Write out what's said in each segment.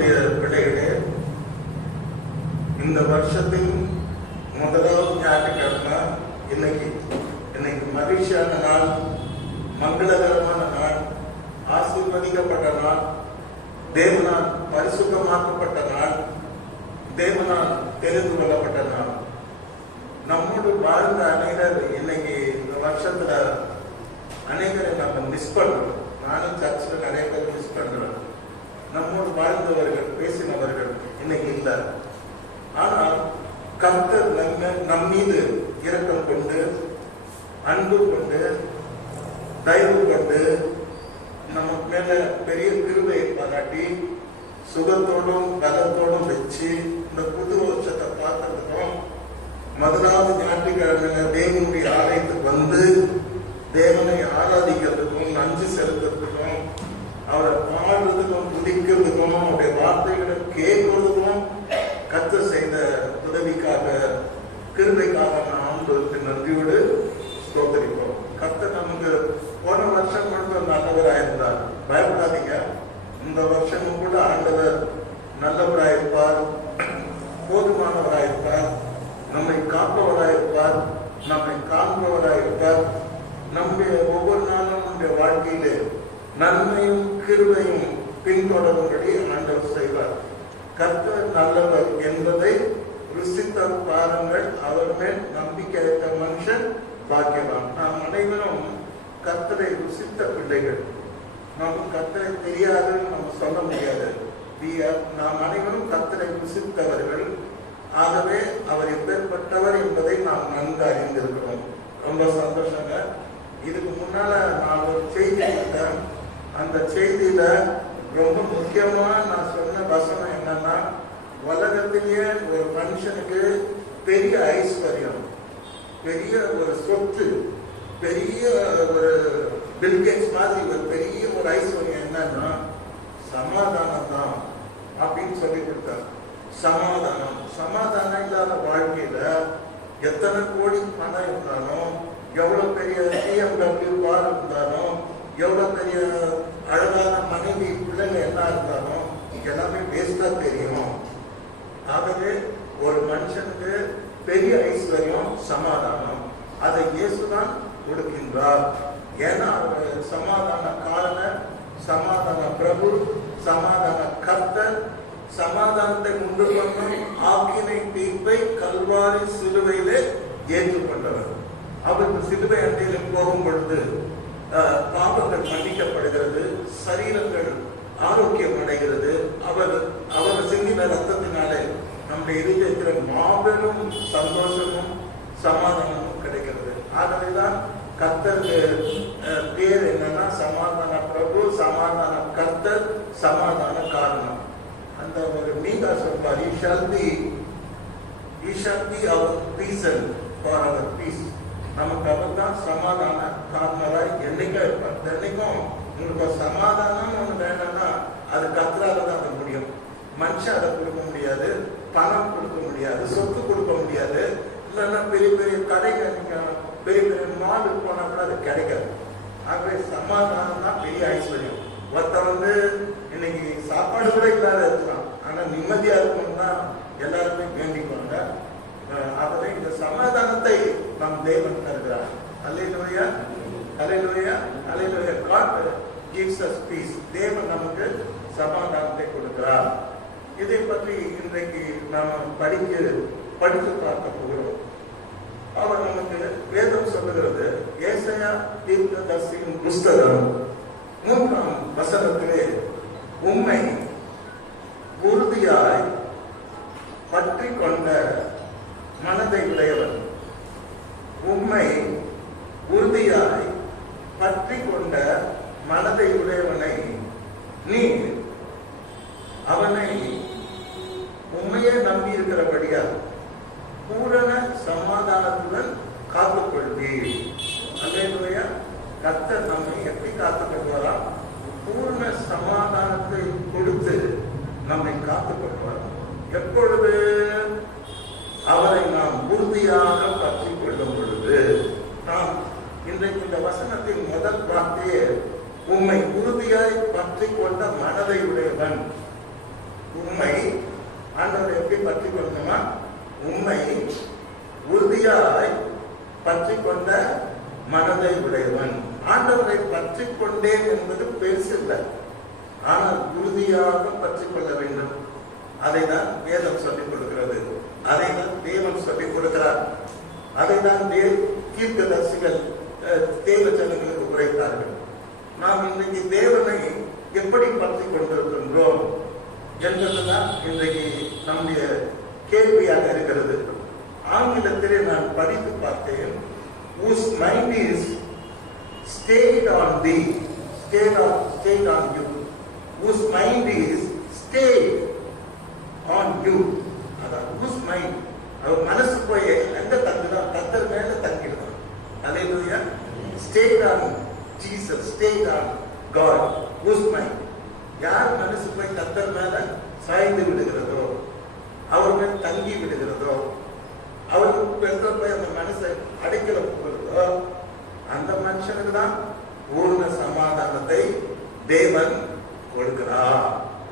கர்த்தருடைய பிள்ளைகளே, இந்த வருஷத்தின் முதலாவது ஞாயிற்றுக்கிழமை இன்னைக்கு மகிழ்ச்சியான நாள், மங்களகரமான நாள், ஆசீர்வதிக்கப்பட்ட நாள், தேவனால் பரிசுத்தமாக்கப்பட்ட நாள், தேவனால் தெரிந்து கொள்ளப்பட்ட நாள். நம்மோடு வாழ்ந்த அநேகர் இன்னைக்கு இந்த வருஷத்துல அநேகரை நம்ம மிஸ் பண்றோம். நானும் சர்ச்சில் நிறைய பேர் மிஸ் பண்றேன். நம்மோடு வாழ்ந்தவர்கள், பேசினவர்கள் இன்னைக்கு இல்லை. ஆனால் கர்த்தர் நம் மீது இரக்கம் கொண்டு, அன்பு கொண்டு, தயவு கொண்டு, நமக்கு மேல பெரிய கிருபையை பாராட்டி, சுகத்தோடும் பலத்தோடும் வச்சு இந்த புது வருஷத்தை பார்க்கறதுக்கும், முதலாவது ஞாயிற்றுக்கிழமை தேவனுடைய ஆலயத்துக்கு வந்து தேவனை ஆராதிக்கிறதுக்கும், நன்றி செலுத்துறதுக்கும், அவரை பாடுறதுக்கும், துதிக்கிறதுக்கும், அவருடைய வார்த்தைகளை கேட்கறதுக்கும் கர்த்தர் செய்த உதவிக்காக, கிருபைக்காக நாம் ஆண்டவருக்கு நன்றியோடு ஸ்தோத்திரிப்போம். கர்த்தர் நமக்கு போன வருஷம் மட்டும் நல்லவராயிருந்தார். பயப்படாதீங்க, இந்த வருஷமும் கூட ஆண்டவர் நல்லவராயிருப்பார், போதுமானவராயிருப்பார், நம்மை காப்பவராயிருப்பார், நம்மை காண்பவராயிருப்பார். நம்முடைய ஒவ்வொரு நாளும் நம்முடைய வாழ்க்கையிலே நன்மையும் கிருபையும் பின்தொடரும்படி ஆண்டவர் செய்வார். கர்த்தர் நல்லவர் என்பதை ருசித்த பாருங்கள், அவர் மேல் நம்பிக்கை வைத்த மனுஷன் பாக்கியவான். நாம் அனைவரும் கர்த்தரை ருசித்த பிள்ளைகள். நமக்கு கர்த்தரை தெரியாது நம்ம சொல்ல முடியாது. நாம் அனைவரும் கர்த்தரை ருசித்தவர்கள். ஆகவே அவர் எப்பேற்பட்டவர் என்பதை நாம் நன்கு அறிந்திருக்கிறோம். ரொம்ப சந்தோஷங்க. இதுக்கு முன்னால நான் ஒரு செய்தி கேட்டேன். அந்த செய்தியில ரொம்ப முக்கியமா நான் சொன்ன வசனம் என்னன்னா, உலகத்திலேயே ஒரு மனுஷனுக்கு பெரிய ஐஸ்வர்யம், பெரிய ஒரு சொத்து, பெரிய ஒரு பில்கேட்ஸ் மாதிரி ஒரு பெரிய ஒரு ஐஸ்வர்யம் என்னன்னா சமாதானம் தான் அப்படின்னு சொல்லி கொடுத்தார். சமாதானம். சமாதானம் இல்லாத வாழ்க்கையில எத்தனை கோடி பணம் இருந்தாலும், எவ்வளவு பெரிய BMW கார் இருந்தாலும், எவ்வளவு பெரிய அழகான மனைவி, பிள்ளைங்க என்ன இருந்தாலும் எல்லாமே வேஸ்டா தெரியும். ஆகவே ஒரு மனுஷனுக்கு பெரிய ஐஸ்வர்யம் சமாதானம். அதை இயேசுதான் கொடுக்கின்றார். ஏன்னா அவர் சமாதான காரணர், சமாதான பிரபு, சமாதான கர்த்தர். சமாதானத்தை உண்டு பண்ணும் ஆக்கினை தீர்ப்பை கல்வாரி சிலுவையிலே ஏற்றுக்கொண்டவர். அவருக்கு சிலுவை அண்டையில் போகும் பொழுது பாவங்கள் மன்னிக்கப்படுகிறது, சரீரங்கள் ஆரோக்கியம் அடைகிறது. அவர் சிந்தின ரத்தத்தினாலே நம்முடைய இருதயத்தில் மாபெரும் சந்தோஷமும் சமாதானமும் கிடைக்கிறது. ஆகவேதான் கர்த்தருக்கு பேர் என்னன்னா சமாதான பிரபு, சமாதான கர்த்தர், சமாதான காரணம். அந்த ஒரு மீகா சொல்வார், he shall be our reason for our peace. நமக்கு அவர் தான் சமாதான காரணராய் என்னைக்கும் இருப்பார். என்னைக்கும் உங்களுக்கு சமாதானம் ஒண்ணு வேணும்னா அது கர்த்தரால தான் அது முடியும். மனுஷன் அதை கொடுக்க முடியாது, பணம் கொடுக்க முடியாது, சொத்து கொடுக்க முடியாது. இல்லைன்னா பெரிய பெரிய கடைகள், பெரிய பெரிய மாலுக்கு போனா கூட அது கிடைக்காது. ஆகவே சமாதானம் தான் பெரிய ஐஸ்வர்யம். ஒருத்த இன்னைக்கு சாப்பாடு கூட இல்லாத இருக்கலாம், ஆனா நிம்மதியா இருக்கணும்னா எல்லாருமே வேண்டிக்குவாங்க. ஆகவே இந்த சமாதானத்தை நம் தேவன் தருகிறார். அல்லேலூயா, அல்லேலூயா, அல்லேலூயா. God gives us peace. தேவன் நமக்கு சமாதானத்தை கொடுக்கிறார். இதை பற்றி இன்றைக்கு நாம் படித்து பார்க்க போகிறோம். அவர் நமக்கு வேதம் சொல்லுகிறது. ஏசாயா தீர்க்கதரிசியின் புஸ்தகம் 3ஆம் வசனத்திலே, உம்மை உறுதியாய் பற்றி கொண்ட மனதை உடையவன், உம்மை உறுதியாய் பற்றி கொண்ட மனதை உடையவனை நீ அவனை உண்மையே நம்பி இருக்கிறபடியால் பூரண சமாதானத்துடன் காத்துக்கொள்வீர். அல்லேலூயா. கர்த்தர் நம்மை எப்படி காத்துக்கொள்வாரா? பூர்ண சமாதானத்தை கொடுத்து நம்மை காத்துக்கொள்வார். எப்பொழுது? அவரை நாம் உறுதியாக பற்றி கொள்ளும் பொழுது. நாம் இன்றைக்கு இந்த வசனத்தின் முதல் வார்த்தையே உம்மை உறுதியாய் பற்றி கொண்ட மனதை உடையவன். உண்மை ஆண்டவரை எப்படி பற்றி கொள்ளணுமா? உண்மை உறுதியாய் பற்றி கொண்ட மனதை உடையவன். ஆண்டவரை பற்றி கொண்டேன் என்பது பெருசு இல்லை, ஆனால் உறுதியாக பற்றி கொள்ள வேண்டும். அதை தான் வேதம் சொல்லிக் கொடுக்கிறது, அதை தான் தேவன் சொல்லிக் கொடுக்கிறார், அதை தான் தீர்க்கதரிசிகள் தேவ ஜனங்களுக்கு உரைத்தார்கள். நாம் இன்றைக்கு தேவனை எப்படி பற்றி கொண்டிருக்கின்றோம் என்பதுதான் இன்றைக்கு நம்முடைய கேள்வியாக இருக்கிறது. ஆங்கிலத்திலே நான் படித்து பார்த்தேன். whose mind is stayed on thee, stayed on you, whose mind is stayed on you. அதான் whose mind, அவர் மனசு போய் எங்க தங்குதான்? கர்த்தர் மேல தங்கிடுதான். அல்லேலூயா. stayed on Jesus, stayed on God. whose mind, யார் மனசு போய் கர்த்தர் மேல சாய்ந்து விடுகிறதோ, அவர் மேல் தங்கி விடுகிறதோ, அவருக்கு போய் அந்த மனசை அடைக்கல போகிறதோ, அந்த மனுஷனுக்கு தான் பூர்ண சமாதானத்தை தேவன் கொடுக்கிறார்.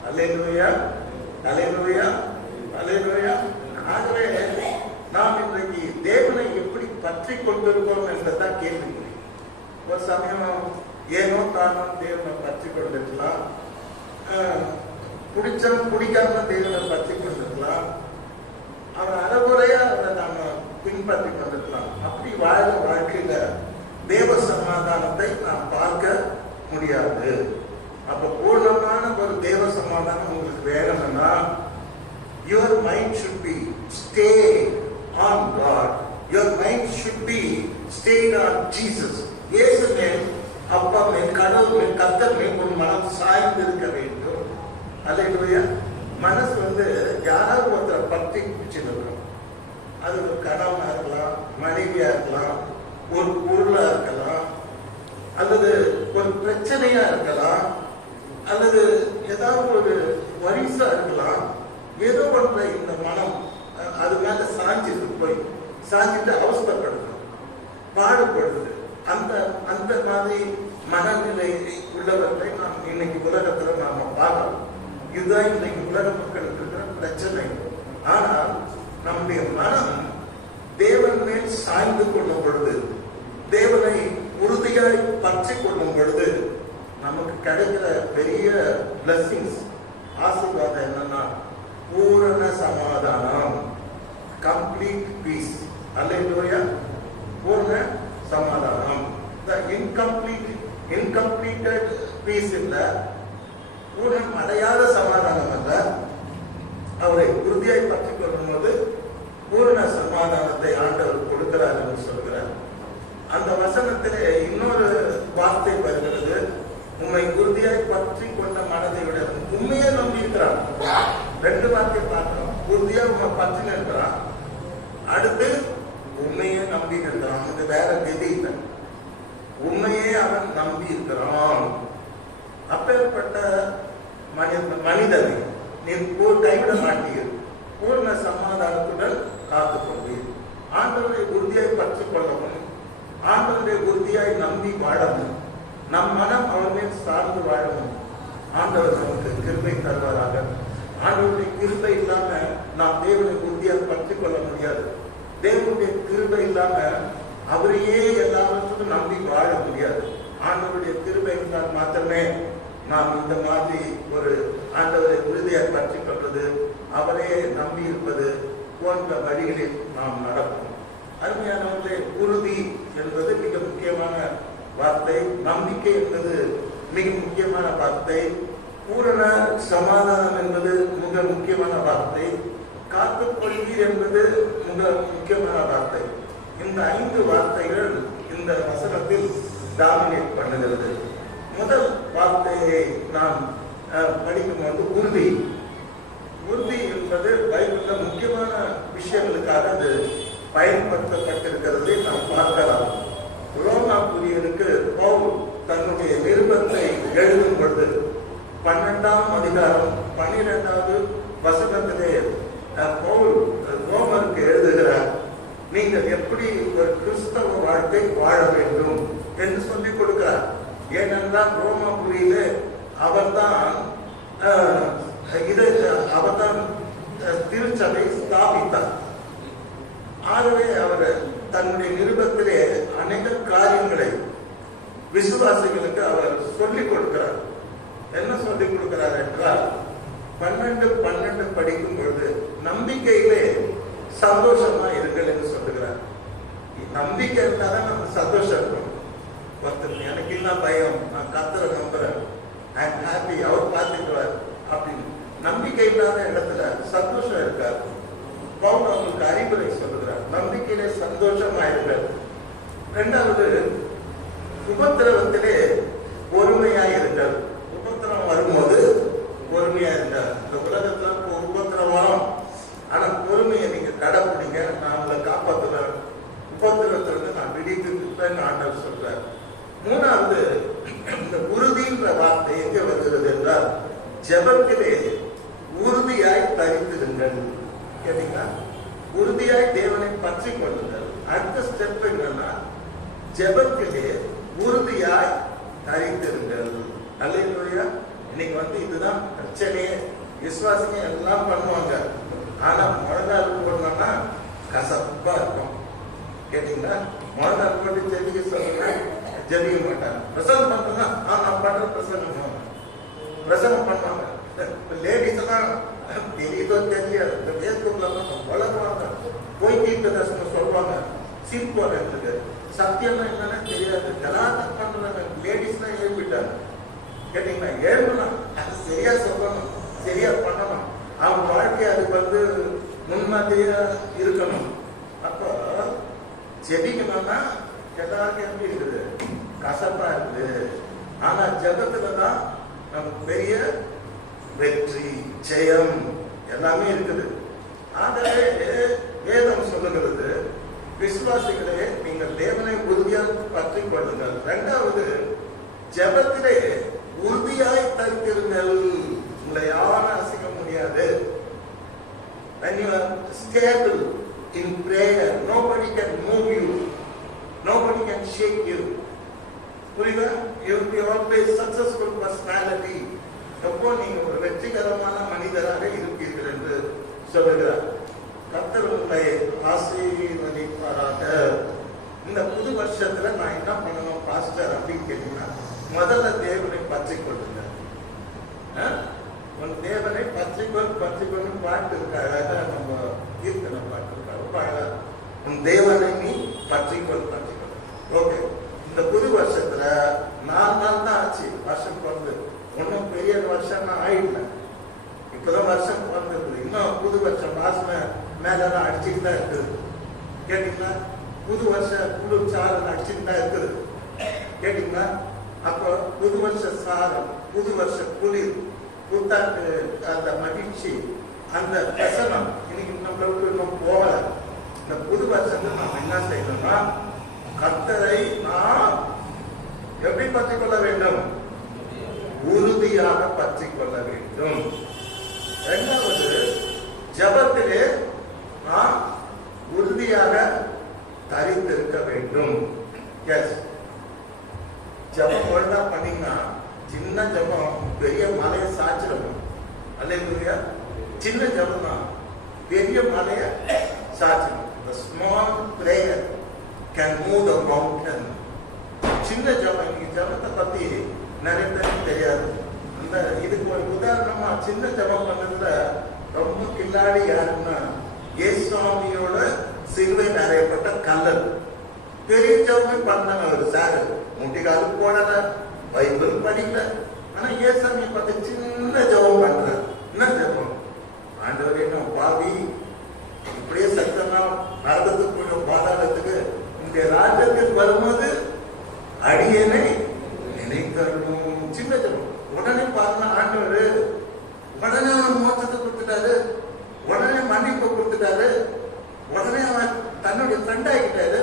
அல்லேலூயா, அல்லேலூயா, அல்லேலூயா. ஆகவே நாம் இன்றைக்கு தேவனை எப்படி பற்றி கொண்டிருக்கோம் என்பதுதான் கேள்வி. ஒரு சமயம் ஏனோ தானோ தேவனை பற்றி கொண்டிருக்கலாம், பிடிக்காம தேவனை பற்றி கொண்டிருக்கலாம், அவர் அறகுறையா அவரை நாம பின்பற்றி கொண்டிருக்கலாம். அப்படி வாழ்ந்த வாழ்க்கையில தேவ சமாதானத்தை நாம் பார்க்க முடியாது. அப்ப பூர்ணமான ஒரு தேவ சமாதானம் உங்களுக்கு வேணும்னா, your mind should be stayed on God, your mind should be stayed on Jesus. இயேசு மேல், அப்பா மேல், கடவுள் மேல், கர்த்தர் மேல் ஒரு மனம் சாய்ந்து இருக்க வேண்டும். அல்லேலூயா. மனசு யாராவது ஒருத்தரை பற்றி பிடிச்சிருக்கணும். அது ஒரு கணவனா இருக்கலாம், மனைவியா இருக்கலாம், ஒரு பொருளா இருக்கலாம், அல்லது ஒரு பிரச்சனையா இருக்கலாம், அல்லது ஏதாவது ஒரு வரிசா இருக்கலாம். ஏதோ ஒன்றை இந்த மனம் அது மேல சாஞ்சிட்டு அவஸ்தைப்படுது, பாடுபடுது. அந்த அந்த மாதிரி மனநிலை உள்ளவர்களை நாம் இன்னைக்கு உலகத்துல நாம பார்க்கலாம். இதுதான் இன்னைக்கு உலக மக்களுக்கு இருக்கிற பிரச்சனை. ஆனால் நம்முடைய மனம் தேவன் மேல் சாய்ந்து கொள்ளும் பொழுது, தேவனை உறுதியாய் பற்றி கொள்ளும் பொழுது, நமக்கு கிடைக்கிற பெரிய பிளஸிங்ஸ், ஆசீர்வாதம் என்னன்னா பூரண சமாதானம், கம்ப்ளீட் பீஸ். அல்லேலூயா. பூரண சமாதானம். இன்கம்ப்ளீட்டட் பீஸ் இல்ல, பூரணம் அடையாத சமாதானம் அல்ல. அவரை உறுதியாய் பற்றி கொள்ளும் போது பூரண சமாதானத்தை ஆண்டவர் கொடுக்கிறார் என்று சொல்கிறார். அந்த வசனத்திலே இன்னொரு வார்த்தை வருகிறது, உண்மை உறுதியாய் பற்றி கொண்ட மனதை விட உண்மையை நம்பி இருக்கிறான். ரெண்டு வார்த்தை பார்க்கிறோம். உறுதியா உண்மை பற்றி இருக்கிறான், அடுத்து உண்மையை நம்பி இருக்கிறான். இது வேற கதி இல்லை, உண்மையே அவன் நம்பி இருக்கிறான். அப்பேற்பட்ட மனிதனை நீ கைவிட மாட்டீர்கள், பூர்ண சமாதானத்துடன் காத்துக் கொண்டீர். ஆண்டவரை உறுதியாய் பற்றி கொள்ளவும், ஆண்டவரை உறுதியாய் நம்பி வாழவும், நம் மனம் அவர் மேல் சார்ந்து வாழவும் ஆண்டவர் நமக்கு கிருபை தருவாராக. ஆண்டவருடைய கிருபை இல்லாம நாம் தேவனை உறுதியாக பற்றி கொள்ள முடியாது. தேவனுடைய கிருபை இல்லாம அவரையே எல்லாவற்றுக்கும் நம்பி வாழ முடியாது. ஆண்டவருடைய கிருபை இருந்தால் மாத்திரமே நாம் இந்த மாதிரி ஒரு ஆண்டவரை உறுதியாக பற்றி கொள்வது, அவரே நம்பி இருப்பது போன்ற வழிகளில் நாம் நடக்கும். அருமையானவர்களே, உறுதி என்பது மிக முக்கியமான வார்த்தை, நம்பிக்கை என்பது மிக முக்கியமான வார்த்தை, பூரண சமாதானம் என்பது மிக முக்கியமான வார்த்தை, காத்துக்கொள்வீர் என்பது மிக முக்கியமான வார்த்தை. இந்த 5 வார்த்தைகள் இந்த வசனத்தில் டாமினேட் பண்ணுகிறது. முதல் வார்த்தையை நாம் படிக்கும்போது உறுதி. உறுதி என்பது பைபிள்ல முக்கியமான விஷயங்களுக்காக அது பயன்படுத்தப்பட்டிருக்கிறதை நாம் பார்க்கலாம். ரோமாபுரியருக்கு பவுல் தன்னுடைய நிருபத்தை எழுதும் பொழுது 12ஆம் அதிகாரம் 12வது வசனத்திலே பவுல் ரோமருக்கு எழுதுகிறார், நீங்கள் எப்படி ஒரு கிறிஸ்தவ வாழ்க்கை வாழ வேண்டும் என்று சொல்லிக் கொடுக்கிறார். ஏனென்றால் ரோமாபுரியிலே அவர்தான் அவர்தான் திருச்சபை ஸ்தாபித்தார். ஆகவே அவர் தன்னுடைய நிருபத்திலே அநேக காரியங்களை விசுவாசிகளுக்கு அவர் சொல்லிக் கொடுக்கிறார். என்ன சொல்லிக் கொடுக்கிறார் என்றால், 12 படிக்கும் பொழுது நம்பிக்கையிலே சந்தோஷமா இருங்கள் என்று சொல்லுகிறார். நம்பிக்கை இருந்தாதான் நம்ம சந்தோஷம் இருக்கும். ஒருத்தர் எனக்கு இல்ல பயம், நான் கர்த்தரை நம்புறேன், ஐ அம் ஹாப்பி, அவர் பார்த்துக்குவார் அப்படின்னு நம்பிக்கை இல்லாத இடத்துல சந்தோஷம் இருக்காது. பவுல் அவங்களுக்கு அறிவுரை சொல்லுகிறார், நம்பிக்கையிலே சந்தோஷமா இருங்கள். இரண்டாவது, உபத்திரவத்திலே பொறுமையா இருங்கள். உபத்திரவம் வரும்போது பொறுமையா இருந்தார். இந்த உலகத்துல உபத்திரவம், ஆனா பொறுமையை நீங்க கடைப்பிடிங்க, நான் உங்களை காப்பாற்றுவேன், உபத்திரத்திலிருந்து நான் விடுவிப்பேன் ஆண்டவர் சொல்றார். மூணாவது, இந்த உறுதின்ற வார்த்தை எங்க வருகிறது என்றால், ஜெபத்திலே உறுதியாய் தரித்திருங்கள். கேட்டீங்களா? உறுதியாய் தேவனை பற்றி கொள்ளுங்கள். அடுத்த ஸ்டெப் என்னன்னா, ஜெபத்திலே உறுதியாய் தரித்திருங்கள். அல்லேலூயா. இன்னைக்கு இதுதான் பிரச்சனையே. விசுவாசிங்க எல்லாம் பண்ணுவாங்க, ஆனா முழங்கால் போடணும்னா கசப்பா இருக்கும். கேட்டீங்களா? முழங்கால் போட்டு ஜெபிக்க சொல்லுங்க, ஜெபிக்க மாட்டாங்க. பிரசங்கம் பண்ணா நான் பண்ற பிரசங்கம் பண்ணுவாங்க. லேடிஸ் எல்லாம் தெரியுதோ தெரியாது, இந்த வேஸ்கூப்ல வளருவாங்க, போய்கிட்டு தர்சனம் சொல்லுவாங்க, சிரிப்பு வர்றதுக்கு. சத்தியம்னா என்னன்னா தெரியாது, கலாட்டம் பண்றாங்க. லேடிஸ்லாம் எழுப்பிட்டாங்க. கேட்டீங்களா? எழுப்பணும், அது சரியா சொல்லணும், சரியா பண்ணணும். அவங்க வாழ்க்கை அதுக்கு முன்மாதிரியா இருக்கணும். அப்போ ஜெபிக்கணும்னா எல்லாருக்கும் எப்படி இருக்குது? கசப்பா இருக்குது. ஆனா ஜெபத்துலதான் நமக்கு பெரிய வெற்றி, ஜெயம் எல்லாமே இருக்குது. ஆகவே வேதம் சொல்லுகிறது, விசுவாசிகளே நீங்கள் தேவனை உறுதியாக பற்றி கொள்ளுங்கள். இரண்டாவது, ஜெபத்திலே உறுதியாய் தரித்திருங்கள். உங்களை யாரும் அசைக்க முடியாது. When you are stable in prayer, nobody can move you, nobody can shake you. புரியுதா? You will be always successful personality. எப்போ நீங்க ஒரு வெற்றிகரமான மனிதராக இருப்பீர்கள் என்று சொல்லுகிறார். கர்த்தர் உங்களை ஆசீர்வதிப்பாராக. இந்த புது வருஷத்துல நான் என்ன பண்ணணும் பாஸ்டர் அப்படின்னு கேட்டீங்கன்னா, முதல்ல தேவனை பற்றி கொள்ளுங்க. உன் தேவனை பற்றிக்கொண்டு பாட்டு இருக்காக, நம்ம கீர்த்தனை பாட்டு இருக்காங்க. உன் தேவனை நீ பற்றிக்கொள். ஓகே, இந்த புது வருஷத்துல 4 நாள் தான் ஆச்சு வருஷம் பிறந்து. ஒன்னும் பெரிய வருஷம் ஆயிடல, இப்பதான் வருஷம் பிறந்தது. இன்னும் புது வருஷம் மாசம் மேலாம் அடிச்சுட்டு தான் இருக்குது. கேட்டீங்களா? புது வருஷ குளிர் சாரம் அடிச்சுட்டு தான் இருக்குது. கேட்டீங்களா? அப்போ புது வருஷ சாரம், புது வருஷ குளிர், புத்தாண்டு அந்த மகிழ்ச்சி, அந்த பிரசனம் இன்னைக்கு நம்மளை விட்டு இன்னும் போகல. இந்த புது வருஷத்துல நாம் என்ன செய்யணும்னா, கர்த்தரை நாம் எப்படி பற்றி கொள்ள வேண்டும்? உறுதியாக பற்றி கொள்ள வேண்டும். இரண்டாவது, ஜெபத்திலே நாம் உறுதியாக தரித்திருக்க வேண்டும். எஸ், ஜெபம் ஒழுங்கா பண்ணீங்கன்னா, சின்ன ஜெபம் பெரிய மலையை சாச்சிடும். அல்லேலூயா. சின்ன ஜெபம் தான் பெரிய மலையை சாச்சிடும். The small prayer can move the mountain. சின்ன ஜெபம், நீங்க ஜெபத்தை பத்தி நிறைய பேருக்கு தெரியாது. அந்த இதுக்கு ஒரு உதாரணமா சின்ன ஜெபம் பண்ணதுல ரொம்ப கில்லாடி யாருன்னா, இயேசுவாமியோட சிலுவையில் அறையப்பட்ட கல்லர். பெரிய ஜெபம் பண்ணாங்க அவர் சாரு. முட்டிகாலுக்கு போடல, பைபிள் படிக்கல, ஆனா இயேசுவாமியை பார்த்து சின்ன ஜெபம் பண்ற. என்ன ஜெபம்? ஆண்டவரே, நான் பாவி, இப்படியே சத்தமா நரகத்துக்கு போய் பாதாளத்துக்கு இந்த ராஜ்யத்துக்கு வரும்போது அடியனை நினைக்கணும். சின்ன ஜெபம். உடனே பாருங்க, ஆண்டவர் உடனே அவன் மோட்சத்தை கொடுத்துட்டாரு, உடனே மன்னிப்பு கொடுத்துட்டாரு, உடனே அவன் தன்னுடைய ஃப்ரெண்ட் ஆகிட்டாரு.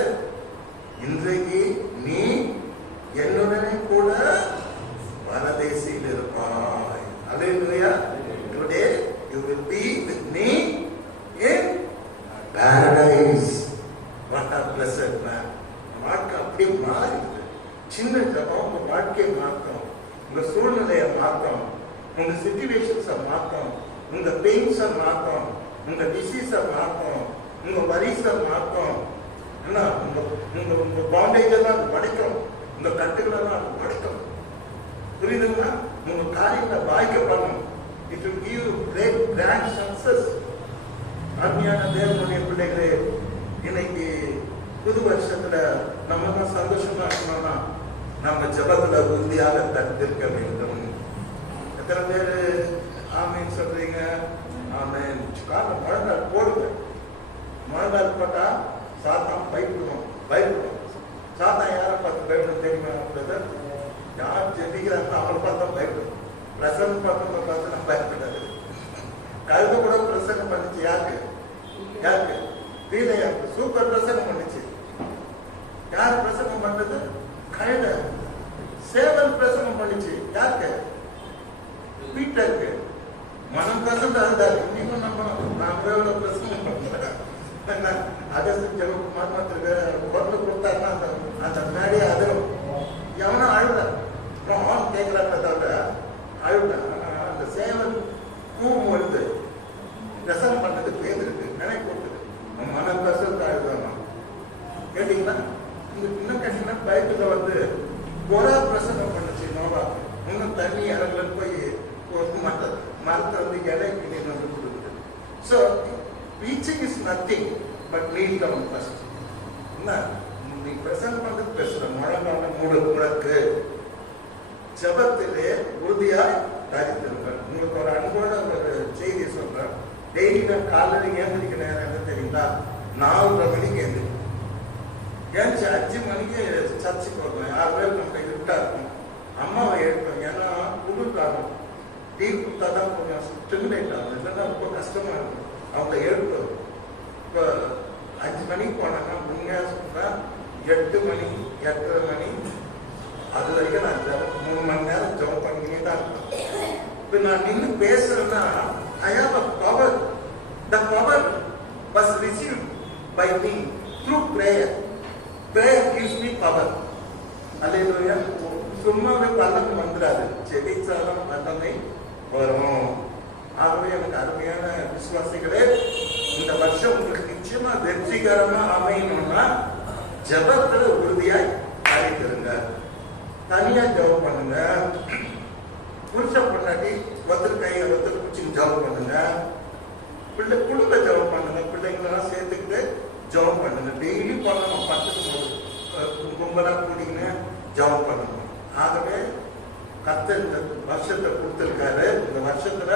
இன்றைக்கு நீ என்னுடனே கூட பரதேசியில் இருப்பாய். அல்லேலூயா. Today you will be with me in paradise. What a blessed man. வாழ்க்கை அப்படியே மாறிடுது. சின்ன ஜபம் உங்க வாழ்க்கையை மாற்றும், உங்க சூழ்நிலையை மாற்றும், உங்க சிச்சுவேஷன்ஸை மாற்றும். உங்க பெயின்ஸை மாற்றும், உங்க டிசீஸை மாற்றும், உங்க வரிசை மாற்றும். என்ன உங்க உங்க உங்க பாண்டேஜை தான் அது உடைக்கும், உங்க கட்டுகளை தான் அது உடைக்கும். புரியுதுங்களா? உங்க காரியங்களை வாய்க்க பண்ணும். It will give you great grand success. அருமையான தேவனுடைய பிள்ளைகளே, இன்னைக்கு புது வருஷத்துல நம்ம தான் சந்தோஷமா இருக்கணும்னா நம்ம ஜபத்துல உறுதியாக தடுத்திருக்க வேண்டும். எத்தனை பேரு ஆமேன் சொல்றீங்க? ஆமேன். காரணம் மழைநாள் போடுங்க. மழைநாள் போட்டா சாத்தான் பயப்படுவோம். சாத்தான் யாரை பார்த்து பயப்படும் தெரியுமா? யார் ஜெபிக்கிறாங்க அவங்களை பார்த்தா பயப்படும். பிரசங்கம் பார்த்து நம்ம பயப்படாது. கழுத கூட பிரசங்கம் பண்ணிச்சு. யாருக்கு வீரையாருக்கு சூப்பர் பிரசங்கம் பண்ணிச்சு. யார் பிரசங்கம் பண்ணது? கழுத. சேவல் பிரசங்கம் பண்ணிச்சு. யாருக்கு? பீட்டருக்கு. மனம் பிரசங்க இருந்தாரு. இன்னும் நம்ம எவ்வளவு பிரசங்கம் பண்ண அகஸ்து மர்மத்திற்கு பொருள் கொடுத்தாருன்னா அந்த மேடையே அதிரும். எவனும் அழுதான் கேட்கிறாங்க தவிர அழுதான். அந்த சேவல் பூவும் வருது பிரசங்கம் பண்ணது பேருக்கு நினைப்பு மன பிரசங்க அழுதாமா கேட்டீங்களா? இன்னும் கேட்டீங்கன்னா பைக்கில் வந்து பொறா பிரசங்கம் பண்ணுச்சு நோவா. இன்னும் தண்ணி இறங்கலன்னு போய் மரத்தை வந்து இடைக்கு நீர் வந்து கொடுக்குது. So preaching is nothing but kneel down first. என்ன நீ பிரசங்கம் பண்ணது பேசுற முழங்கான முழக்கு ஜபத்திலே உறுதியாய் தாழ்த்திருப்பார். உங்களுக்கு ஒரு அன்போட ஒரு செய்தி சொல்றேன். டெய்லி நான் காலையில் ஏந்திரிக்க நேரம் என்ன தெரியுங்களா? 4:30 மணிக்கு ஏந்திரிக்கும். ஏந்திச்சு 5 மணிக்கு சர்ச்சுக்கு வருவேன். 6 பேர் நம்ம இருட்டா இருக்கும். அம்மாவை எழுப்பேன். ஏன்னா குளிர்காலம் டீ கொடுத்தா தான் கொஞ்சம் ஸ்டிமுலேட் ஆகும். இல்லைன்னா ரொம்ப கஷ்டமா இருக்கும். அவங்க எழுப்பு. இப்போ 5 மணிக்கு போனாங்கன்னா உண்மையாக சொல்றேன் 8 மணி 8:30 மணி அது வரைக்கும் நான் 3 மணி நேரம் ஜெபம் பண்ணிக்கிட்டே தான் இருப்பேன். இப்போ நான் நின்று பேசுறேன்னா I have a power. The power was received by me through prayer. Prayer gives me power. அல்லேலூயா. சும்மாவே பல்லம் வந்துடாது. செபிச்சாலும் பல்லமை வரும். ஆகவே எனக்கு அருமையான விசுவாசிகளே, இந்த வருஷம் உங்களுக்கு நிச்சயமா வெற்றிகரமா அமையணும்னா ஜபத்துல உறுதியாய் அழைத்திருங்க. தனியா ஜபம் பண்ணுங்க. புருஷ பொண்டாட்டி ஒருத்தர் கையை ஒருத்தர் பிடிச்சி ஜபம் பண்ணுங்க. குடும்ப ஜபம் பண்ணுங்க. பிள்ளைங்களெல்லாம் சேர்த்துக்கிட்டு ஜபம் பண்ணுங்க. டெய்லி பண்ணணும். 10 கும்பலா கூடிங்க ஜபம் பண்ணணும். ஆகவே கர்த்தர் இந்த வருஷத்தை கொடுத்திருக்காரு. இந்த வருஷத்துல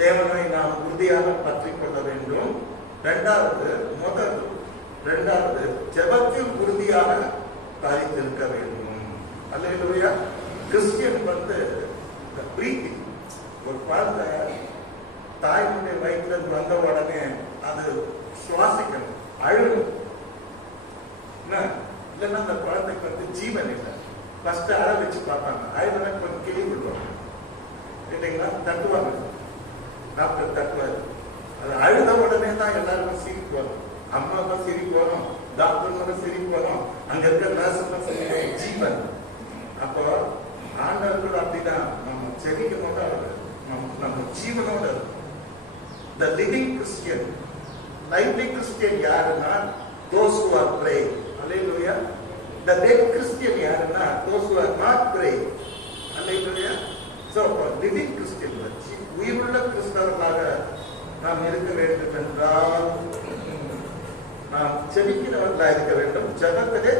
தேவனை நாம் உறுதியாக பற்றி கொள்ள வேண்டும். இரண்டாவது ஜெபத்தில் உறுதியாக தாழ்த்திருக்க வேண்டும். அல்லேலூயா. கிறிஸ்டியன் வந்து பிரீத்திங். ஒரு குழந்தை தாயினுடைய வயிற்றுல வந்த உடனே அது சுவாசிக்கணும், அழுகணும். இல்லைன்னா அந்த குழந்தைக்கு வந்து ஜீவன் இல்லை. ஃபர்ஸ்ட் அழ வச்சு பார்ப்பாங்க. அழுதுனா கொஞ்சம் கிளி விடுவாங்க இல்லைங்களா? தட்டுவாங்க. டாக்டர் தட்டுவார். அது அழுத உடனே தான் எல்லாருக்கும் சிரிப்பு வரும். அம்மாவுக்கும் சிரிப்பு வரும், டாக்டருக்கும் சிரிப்பு வரும், அங்க இருக்கிற நர்ஸுக்கும் சிரிப்பு. ஜீவன். அப்போ ஆண்டவர்கள் அப்படிதான் நம்ம செடிக்கனோட நம்ம ஜீவனோட the living Christian, lively Christian யாருன்னா those who are praying. Hallelujah. The dead Christian யாருன்னா those who are not praying. Hallelujah. So living Christian, உயிருள்ள கிறிஸ்தவர்களாக நாம் இருக்க வேண்டும் என்றால் நாம் செபிக்கிறவர்களாக இருக்க வேண்டும். ஜபத்திலே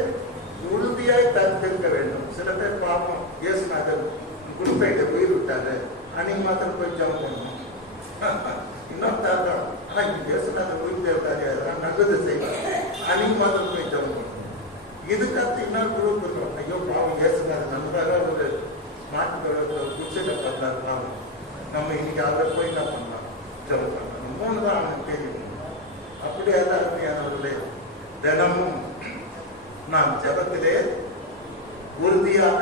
உறுதியாய் தடுத்திருக்க வேண்டும். சில பேர் பாவம் இயேசுநாதர் குருப்பையிட்ட உயிர் விட்டாரு, அன்னைக்கு மாத்திரம் போய் ஜபம் பண்ணணும். இன்னும் தாக்கம் ஆனா இயேசுநாதர் உயிர் தேவைக்காரு நல்லது செய்வார், அன்னைக்கு மாத்திரம் போய் ஜபம் பண்ணணும். இதுக்காக இன்னொரு குரூப் இருக்கும். ஐயோ பாவம் இயேசுநாதர் நன்றாக ஒரு மாட்டு குச்சத்தை பார்த்தாரு, பாவம் நம்ம இன்னைக்கு அவரை போய் என்ன பண்ணலாம், ஜபம் பண்ணலாம். 3 தான் அவனுக்கு தெரியும். அப்படியே அருமையானவர்களே, தினமும் நாம் ஜபத்திலே உறுதியாக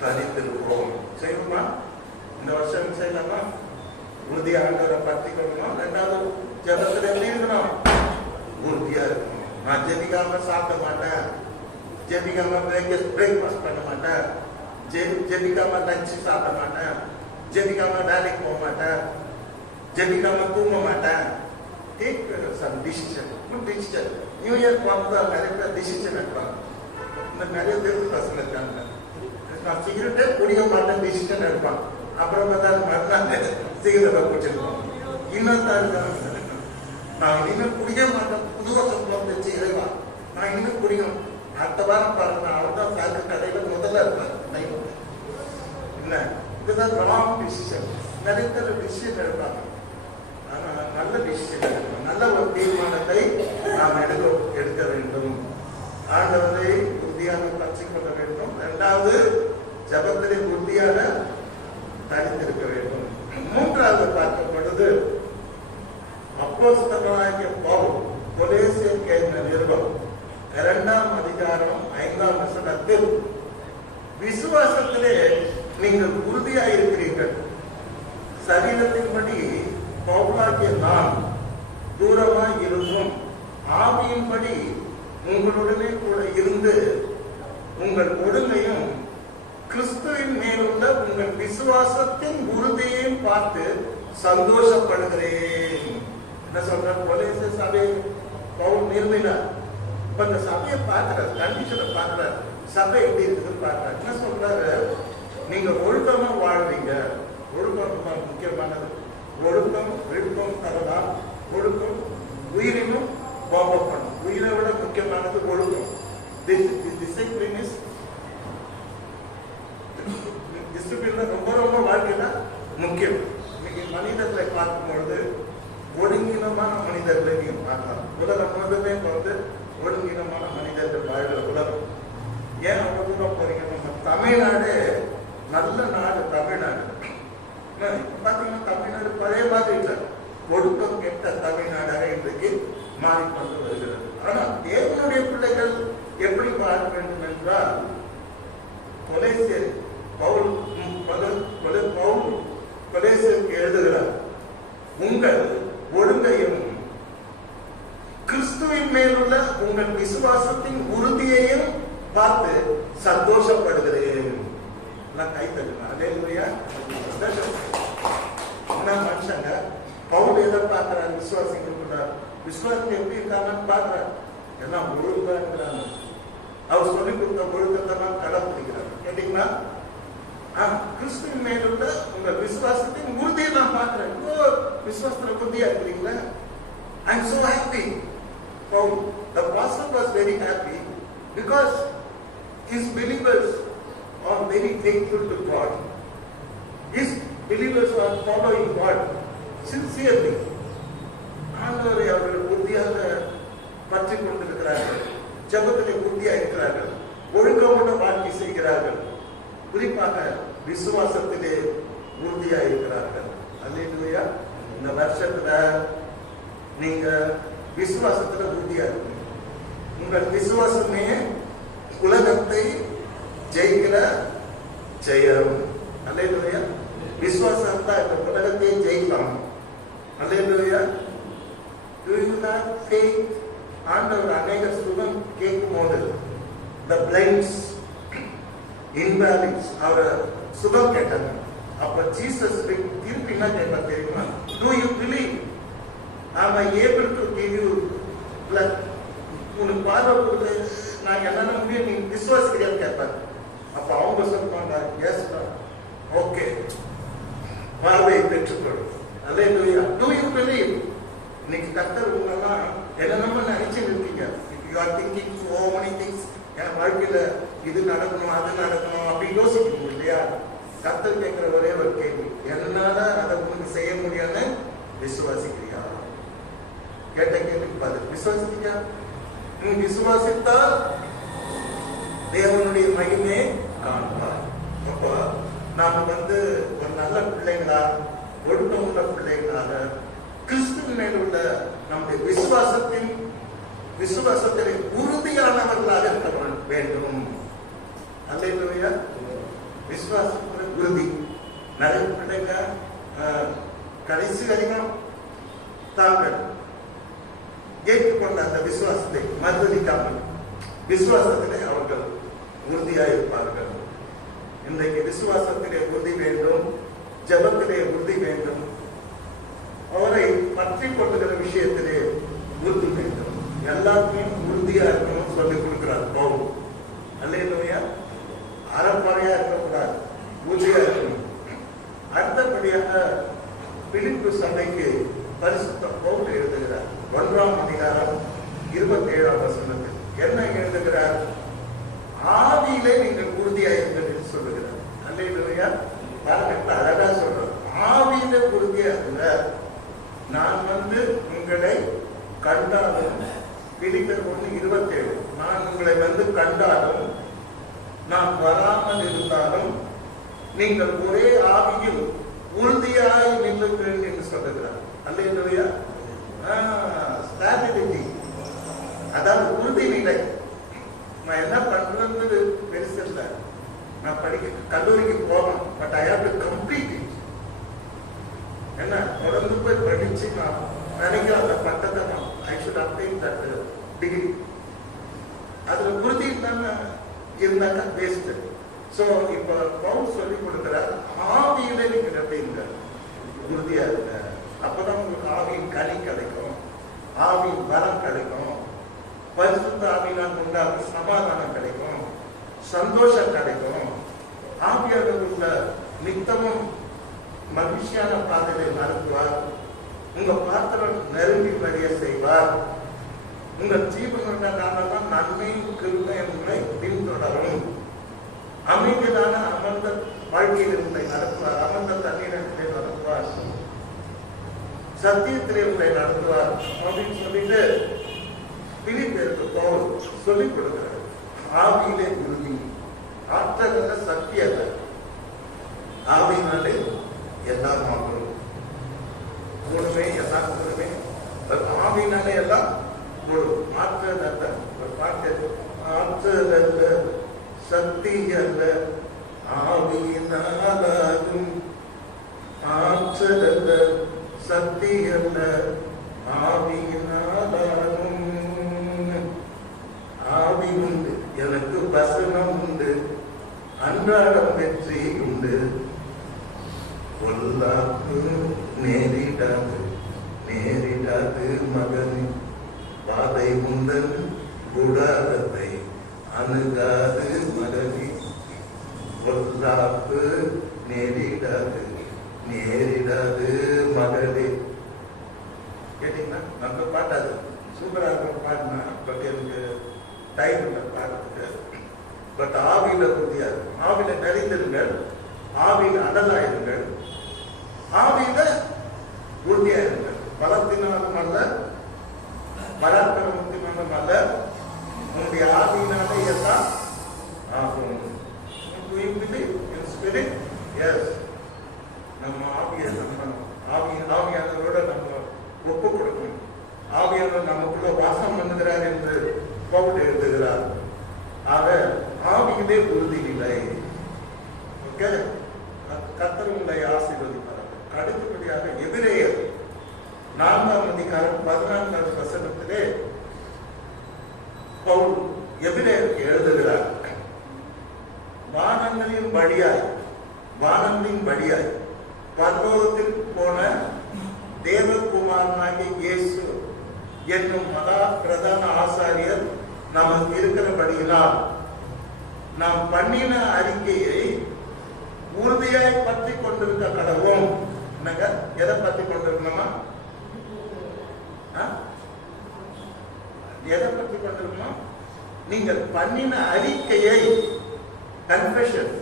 தரித்திருப்போம். செய்வோமா? இந்த வருஷம் செய்யலாமா? உறுதியாக பற்றி கொள்ளணும். 2வது ஜபத்தில் எப்படி இருக்கணும்? உறுதியா இருக்கணும். நான் ஜெபிக்காம சாப்பிட மாட்டேன், ஜெபிக்காம பிரேக்ஃபாஸ்ட் பண்ண மாட்டேன், ஜெபிக்காம லஞ்ச் சாப்பிட மாட்டேன், ஜெபிக்காம வேலைக்கு போக மாட்டேன், ஜெபிக்காம தூங்க மாட்டேன். Take some decision, good decision. New year பார்த்தா நிறைய பேர் டிசிஷன் எடுப்பாங்க. இந்த நிறைய பேருக்கு பசங்க இருக்காங்க, நான் சிகரெட்டே குடிக்க மாட்டேன் டிசிஷன் எடுப்பான். அப்புறம் பார்த்தா மறுநாள் சிகரெட்டை குடிச்சிருக்கோம். இன்னொருத்தா இருக்காங்க, நான் இனிமேல் குடிக்க மாட்டேன், புது வருஷம் வச்சு இறைவா நான் இனிமேல் குடிக்கணும். அடுத்த வாரம் பாருங்க அவர் தான் சாக்கு கடையில முதல்ல இருப்பார். என்ன இதுதான் ராங் டிசிஷன். நிறைய பேர் டிசிஷன் எடுப்பாங்க, ஆனா நல்ல டிசிஷன் எடுக்கணும். நல்ல ஒரு தீர்மானத்தை நாம் எடுக்க வேண்டும். ஆண்டவரை உறுதியாக பற்றி கொள்ள வேண்டும். இரண்டாவது, ஜபத்திலே உறுதியாக தனித்திருக்க வேண்டும். மூன்றாவது பார்க்கும் பொழுது அப்போஸ்தலனாகிய பவுல் கொலோசியருக்கு எழுதின நிருபம் 2ஆம் அதிகாரம் 5ஆம் வசனத்தில், விசுவாசத்திலே நீங்கள் உறுதியாக இருக்கிறீர்கள். சரீரத்தின்படி பவுலாகிய நான் தூரமாய் இருந்தும் ஆவியின்படி உங்களுடனே கூட இருந்து உங்கள் ஒழுங்கையும் கிறிஸ்துவின் மேலுள்ள உங்கள் விசுவாசத்தின் உறுதியையும் பார்த்து சந்தோஷப்படுகிறேன். என்ன சொல்ற? கொலோசிய சபை பவுல் நிறுவினார். இப்ப இந்த சபையை பார்க்கிறார், கண்டிஷனை பார்க்கிறார், சபை எப்படி இருக்குதுன்னு பார்க்கிறார். என்ன சொல்றாரு? நீங்க ஒழுக்கமா வாழ்வீங்க. ஒழுக்கம் ரொம்ப முக்கியமானது. ஒழுக்கம் விழுப்பம் தரலாம். ஒழுக்கம் உயிரினும் கோபம் பண்ணும். உயிரை விட முக்கியமானது ஒழுக்கம். டிசிப்ளின் ரொம்ப ரொம்ப வாழ்க்கையில முக்கியம். இன்னைக்கு மனிதர்களை பார்க்கும் பொழுது ஒழுங்கினமான மனிதர்களை நீங்க பார்க்கலாம். உலகம் முழுவதுமே வந்து ஒழுங்கினமான மனிதர்கள் வாழ்கிற உலகம். ஏன் அவ்வளவு தூரம் போறீங்க? நம்ம தமிழ்நாடு நல்ல நாடு. தமிழ்நாடு பாத்தீங்கன்னா தமிழ்நாடு பழைய மாதிரி இல்லை. ஒழுக்கம் கெட்ட தமிழ்நாடாக இன்றைக்கு மாறிக்கொண்டு வருகிறது. ஆனால் தேவனுடைய பிள்ளைகள் எப்படி வாழ வேண்டும் என்றால், கொலோசியர் பவுல் கொலோசியருக்கு எழுதுகிறார், உங்கள் ஒழுங்கையும் கிறிஸ்துவின் மேலுள்ள உங்கள் விசுவாசத்தின் உறுதியையும் பார்த்து சந்தோஷப்படுகிறேன். கை தட்டுங்க. அல்லேலூயா. மனுஷங்க பவுல் எதை பார்க்கிறார்? விசுவாசிக்கிறார். விசுவாசம் எப்படி இருக்காங்கன்னு பார்க்கிறார். எல்லாம் ஒழுங்கா இருக்கிறாங்க. அவர் சொல்லிக் கொடுத்த ஒழுக்கத்தை கடைபிடிக்கிறார். கேட்டீங்களா? கிறிஸ்துவின் மேலுள்ள உங்க விசுவாசத்தின் உறுதியை நான் பார்க்கிறேன். விசுவாசத்துல உறுதியா இருக்கிறீங்களா? I am so happy. Paul, the pastor was very happy because his believers are very faithful to God. His believers are following God sincerely. ஆண்டவரை அவர்கள் உறுதியாக பற்றி கொண்டிருக்கிறார்கள். ஜபத்திலே உறுதியாக இருக்கிறார்கள். ஒழுக்கமான வாழ்க்கை செய்கிறார்கள். குறிப்பாக விசுவாசத்திலே உறுதியாக இருக்கிறார்கள். அல்லேலூயா. இந்த வருஷத்துல நீங்க விசுவாசத்துல உறுதியா இருக்கீங்க. உங்கள் விசுவாசமே உலகத்தை ஜெயிக்கிற ஜெயம். அல்லேலூயா. விசுவாசம் தான் இந்த உலகத்தை ஜெயிக்கலாம். அல்லேலூயா. Do you have faith? ஆண்டவர் அநேக சுகம் கேட்கும் போது the blinds, invalids அவர் சுகம் கேட்டாங்க. அப்ப ஜீசஸ் திருப்பி என்ன கேட்டார் தெரியுமா? Do you believe? Am I able to give you blood? உனக்கு பார்வை கொடுத்து நான் என்னால முடியும், நீ விசுவாசிக்கிறியான்னு கேட்பார். அப்ப அவங்க சொல்லுவாங்க, எஸ் ஓகே, பார்வையை பெற்றுக்கொள்ளும். அல்லேலூயா. Do you believe? இன்னைக்கு கர்த்தர் உங்களெல்லாம் என்னென்னமோ நினைச்சு இருக்கீங்க. You are thinking so many things. என் வாழ்க்கையில இது நடக்கணும், அது நடக்கணும் அப்படி யோசிக்கணும் இல்லையா? கர்த்தர் கேட்கிற ஒரே ஒரு கேள்வி, என்னால அதை உங்களுக்கு செய்ய முடியாதுன்னு விசுவாசிக்கிறியா? கேட்ட கேள்விக்கு பதில் விசுவாசிக்கிறியா? நீ விசுவாசித்தால் தேவனுடைய மகிமை காண்பார். அப்ப நாம ஒரு நல்ல பிள்ளைங்களா, ஒழுக்கம் உள்ள பிள்ளைங்களாக கிறிஸ்துவின் மேல் உள்ள நம்முடைய விசுவாசத்திலே உறுதியானவர்களாக இருக்க வேண்டும். அல்லேலூயா. விசுவாசத்துல உறுதி. நிறைய பிள்ளைங்க கடைசி வரைக்கும் தாங்கள் ஏற்றுக்கொண்ட அந்த விசுவாசத்தை மறுதளிக்காமல் விசுவாசத்திலே அவர்கள் உறுதியாக இருப்பார்கள். இன்றைக்கு விசுவாசத்திலே உறுதி வேண்டும், ஜபத்திலே உறுதி வேண்டும். அவரை பற்றி கொள்ளுகிற விஷயத்திலே உறுதி வேண்டும். எல்லாத்தையும் உறுதியா இருக்கணும் சொல்லிக் கொடுக்கிறார் பவுல். அல்லேலூயா. அறப்பறையா இருக்கக்கூடாது, உறுதியா இருக்கணும். அடுத்தபடியாக பிலிப்பு சபைக்கு பரிசுத்த பவுல் எழுதுகிறார் 1ஆம் அதிகாரம் 27ஆம் வசனத்தில் என்ன எழுதுகிறார்? ஆவியிலே நீங்கள் உறுதியாயிருங்கள் என்று சொல்லுகிறார். அல்லேலூயா. பாருங்க, அழகா சொல்றார். ஆவியில உறுதியா இருங்க. நான் உங்களை கண்டாலும், பிலிப்பியர் 1:27, நான் உங்களை கண்டாலும், நான் வராமல் இருந்தாலும் நீங்கள் ஒரே ஆவியில் உறுதியாய் நில்லுங்கள் என்று சொல்லுகிறார். அல்லேலூயா. ஸ்டாபிலிட்டி, அதாவது உறுதி நிலை. நான் என்ன பண்றது பெருசு இல்லை. நான் கல்லூரிக்கு போகணும், but I have to complete it. என்ன தொடர்ந்து போய் படிச்சு நான் நினைக்கிற அந்த பட்டத்தை நான் I should obtained that degree. அதுல உறுதி இல்லாம இருந்தாக்கா வேஸ்ட். சோ இப்ப பவுல் சொல்லி கொடுக்கிறார், ஆவியில நீங்க எப்படிங்க உறுதியா இருங்க. அப்பதான் உங்களுக்கு ஆவியின் கனி கிடைக்கும், ஆவியின் வரம் கிடைக்கும், பரிசுத்த ஆவியினால் உண்டாக சமாதானம் கிடைக்கும், சந்தோஷம் கிடைக்கும். ஆவியானவருள்ள நித்தமும் மகிழ்ச்சியான பாதையை நடத்துவார். உங்க பாத்திரம் நெருங்கி வழிய செய்வார். உங்கள் ஜீவனுள்ள நாளெல்லாம் நன்மையும் கிருபையும் உங்களை பின்தொடரும். அமைதியான அமர்ந்த வாழ்க்கையில் உங்களை நடத்துவார். அமர்ந்த தண்ணீரை நடத்துவார். சத்தியத்திலே உங்களை நடத்துவார் அப்படின்னு சொல்லிட்டு பிலிப்பியருக்கு பவுல் சொல்லிக் கொடுக்கிறார். ஆவியிலே உறுதி, ஆற்றல்ல சக்தி அல்ல. ஆவியினாலே எல்லாம் மாற்றணும். கூடவே எல்லாம் கூடவே ஆவியினாலே எல்லாம் கூடும். ஆற்றல் அல்ல, ஒரு பாட்டு, ஆற்றல் அல்ல சக்தி அல்ல ஆவியினாலும், ஆற்றல் அல்ல சக்தி அல்ல ஆவியினாலும். ஆவி உண்டு, எனக்கு வசனம் உண்டு, அன்றாடம் வெற்றி உண்டு. பொல்லாப்பு நேரிடாது, நேரிடாது மகனே, பாதை உந்தன் கூடாரத்தை அணுகாது மகனே. பொல்லாப்பு நேரிடாது, நேரிடாது மகளே. கேட்டீங்கன்னா நம்ம பாட்டாது சூப்பராக பாடினா, பட் எனக்கு டைம் இல்லை பாடுறதுக்கு. பட் ஆவியில உறுதியா இருக்கும். ஆவியில நிறைந்திருங்கள், ஆவியில அடலாயிருங்கள், ஆவியில உறுதியா இருங்கள். பலத்தினாலும் அல்ல, பராக்கிரமத்தினாலும் அல்ல, உங்களுடைய ஆவியினாலே எல்லாம் ஆகும். நம்ம ஆவியை ஆவியானவரோட நம்ம ஒப்பு கொடுக்கணும். ஆவியானவர் நமக்குள்ள வாசம் பண்ணுகிறார் என்று பவுல் எழுதுகிறார். ஆக ஆவியிலே உறுதி நிலை. ஓகே, கர்த்தர் உங்களை ஆசீர்வதிப்பார். அடுத்தபடியாக எபிரேயர் 4ஆம் அதிகாரம் 14ஆவது வசனத்திலே பவுல் எபிரேயருக்கு எழுதுகிறார். வானங்களின் வழியாய் பரலோகத்தில் போன தேவகுமாரனாகிய இயேசு என்னும் மகா பிரதான ஆசாரியர் நமக்கு இருக்கிறபடியினால் நாம் பண்ணின அறிக்கையை உறுதியாய் பற்றி கொண்டிருக்க கடவோம். என்னங்க, எதை பற்றி கொண்டிருக்கணுமா? எதை பற்றி கொண்டிருக்கணும்? நீங்கள் பண்ணின அறிக்கையை, கன்ஃபெஷன்.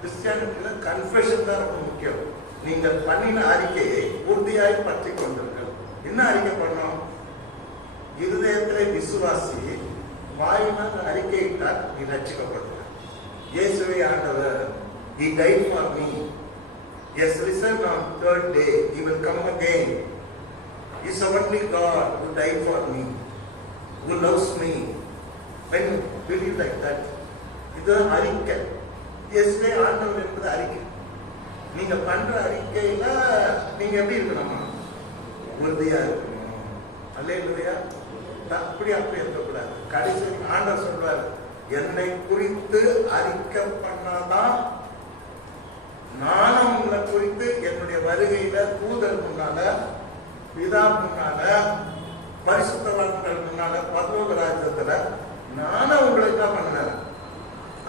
கிறிஸ்டியானிட்டியில கன்ஃபெஷன் தான் ரொம்ப முக்கியம். நீங்கள் பண்ணின அறிக்கையை உறுதியாய் பற்றி கொண்டிருங்கள். என்ன அறிக்கை பண்ணோம்? இருதயத்திலே விசுவாசி, வாயினால் அறிக்கையிட்டால் நீ ரட்சிக்கப்படுவார். இயேசுவே ஆண்டவர், he died for me, he has risen on third day, he will come again. He is only God who died for me, who loves me. When you believe like that, இது அறிக்கை. இயேசுவே ஆண்டவர் என்பது அறிக்கை. நீங்க பண்ற அறிக்கையில நீங்க எப்படி இருக்கணுமா? உறுதியா இருக்கணும். அல்லேலூயா. அப்படி இருக்கக்கூடாது. கடைசி ஆண்டவர் சொல்வார், என்னை குறித்து அறிக்கை பண்ணாதான் நானும் உங்களை குறித்து என்னுடைய வருகையில தூதர் முன்னால பிதா முன்னால, பரிசுத்தவான்கள் முன்னால, பரலோக ராஜ்யத்துல நானும் உங்களுக்கு தான் பண்ணேன்,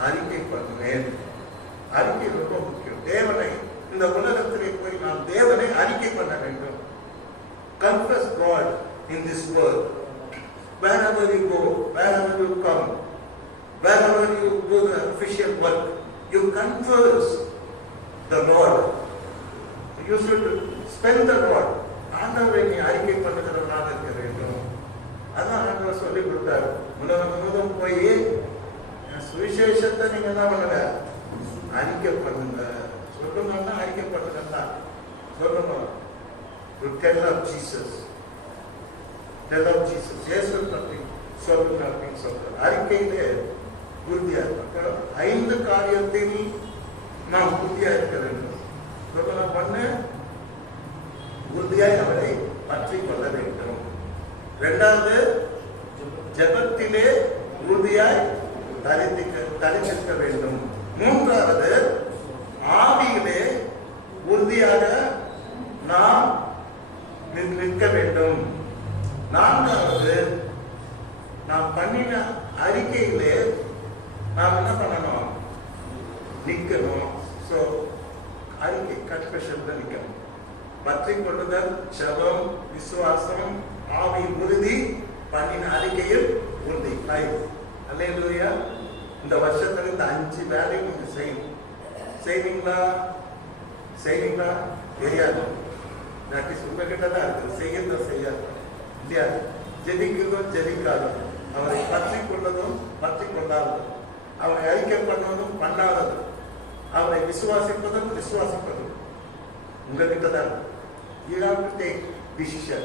அறிக்கை பண்ணுவேன். அறிக்கை ரொம்ப முக்கியம். தேவனை இந்த உலகத்திலே போய் நாம் தேவனை அறிக்கை பண்ண வேண்டும். Confess God in this world. Wherever you go, wherever you come, wherever you do the official work, you confess the Lord. You should spend the Lord. ஆண்டவரை நீ அறிக்கை பண்ணுகிறவனாக இருக்க வேண்டும். அதான் ஆண்டவர் சொல்லி கொடுத்தார். உலகம் முழுவதும் போய் சுவிசேஷத்தை நீங்க என்ன பண்ணுங்க, அறிக்கை பண்ணுங்க. சொல்லணும்னா அறிக்கை பண்ணுங்க, சொல்லணும். Tell of Jesus. Tell of Jesus. இயேசு பற்றி சொல்லுங்க அப்படின்னு சொல்றார். அறிக்கையிலே உறுதியா இருக்க 5 காரியத்தில் நாம் உறுதியா இருக்க வேண்டும். சொல்லணும் பண்ணு, உறுதியாய் அவரை பற்றி கொள்ள வேண்டும். 2வது, ஜெபத்திலே உறுதியாய் தரித்திருக்க வேண்டும். 3வது, ஆவியிலே உறுதியாக நாம் நிற்க வேண்டும். 4வது, நாம் பண்ணின அறிக்கையிலே நாம் என்ன பண்ணணும், நிற்கணும். ஸோ அறிக்கை கன்ஃபெஷன்ல நிற்கணும். பற்றி கொள்ளுதல், ஜெபம், விசுவாசம், ஆவி உறுதி, பண்ணின அறிக்கையில் உறுதி. அல்லேலூயா. இந்த வருஷத்துல இந்த 5 வேலையும் நீங்க செய்யணும். செய்வீங்களா? தெரியாது. உங்ககிட்ட தான் இருக்கு. செய்யறதோ செய்யாது இல்லையா? ஜெபிக்கிறதோ ஜெபிக்காதோ, அவரை பற்றி கொள்ளதும் பற்றி கொள்ளாததும், அவரை அறிக்கை பண்ணதும் பண்ணாததும், அவரை விசுவாசிப்பதும் விசுவாசிப்பதும் உங்ககிட்ட தான் இருக்கு. You have to take decision.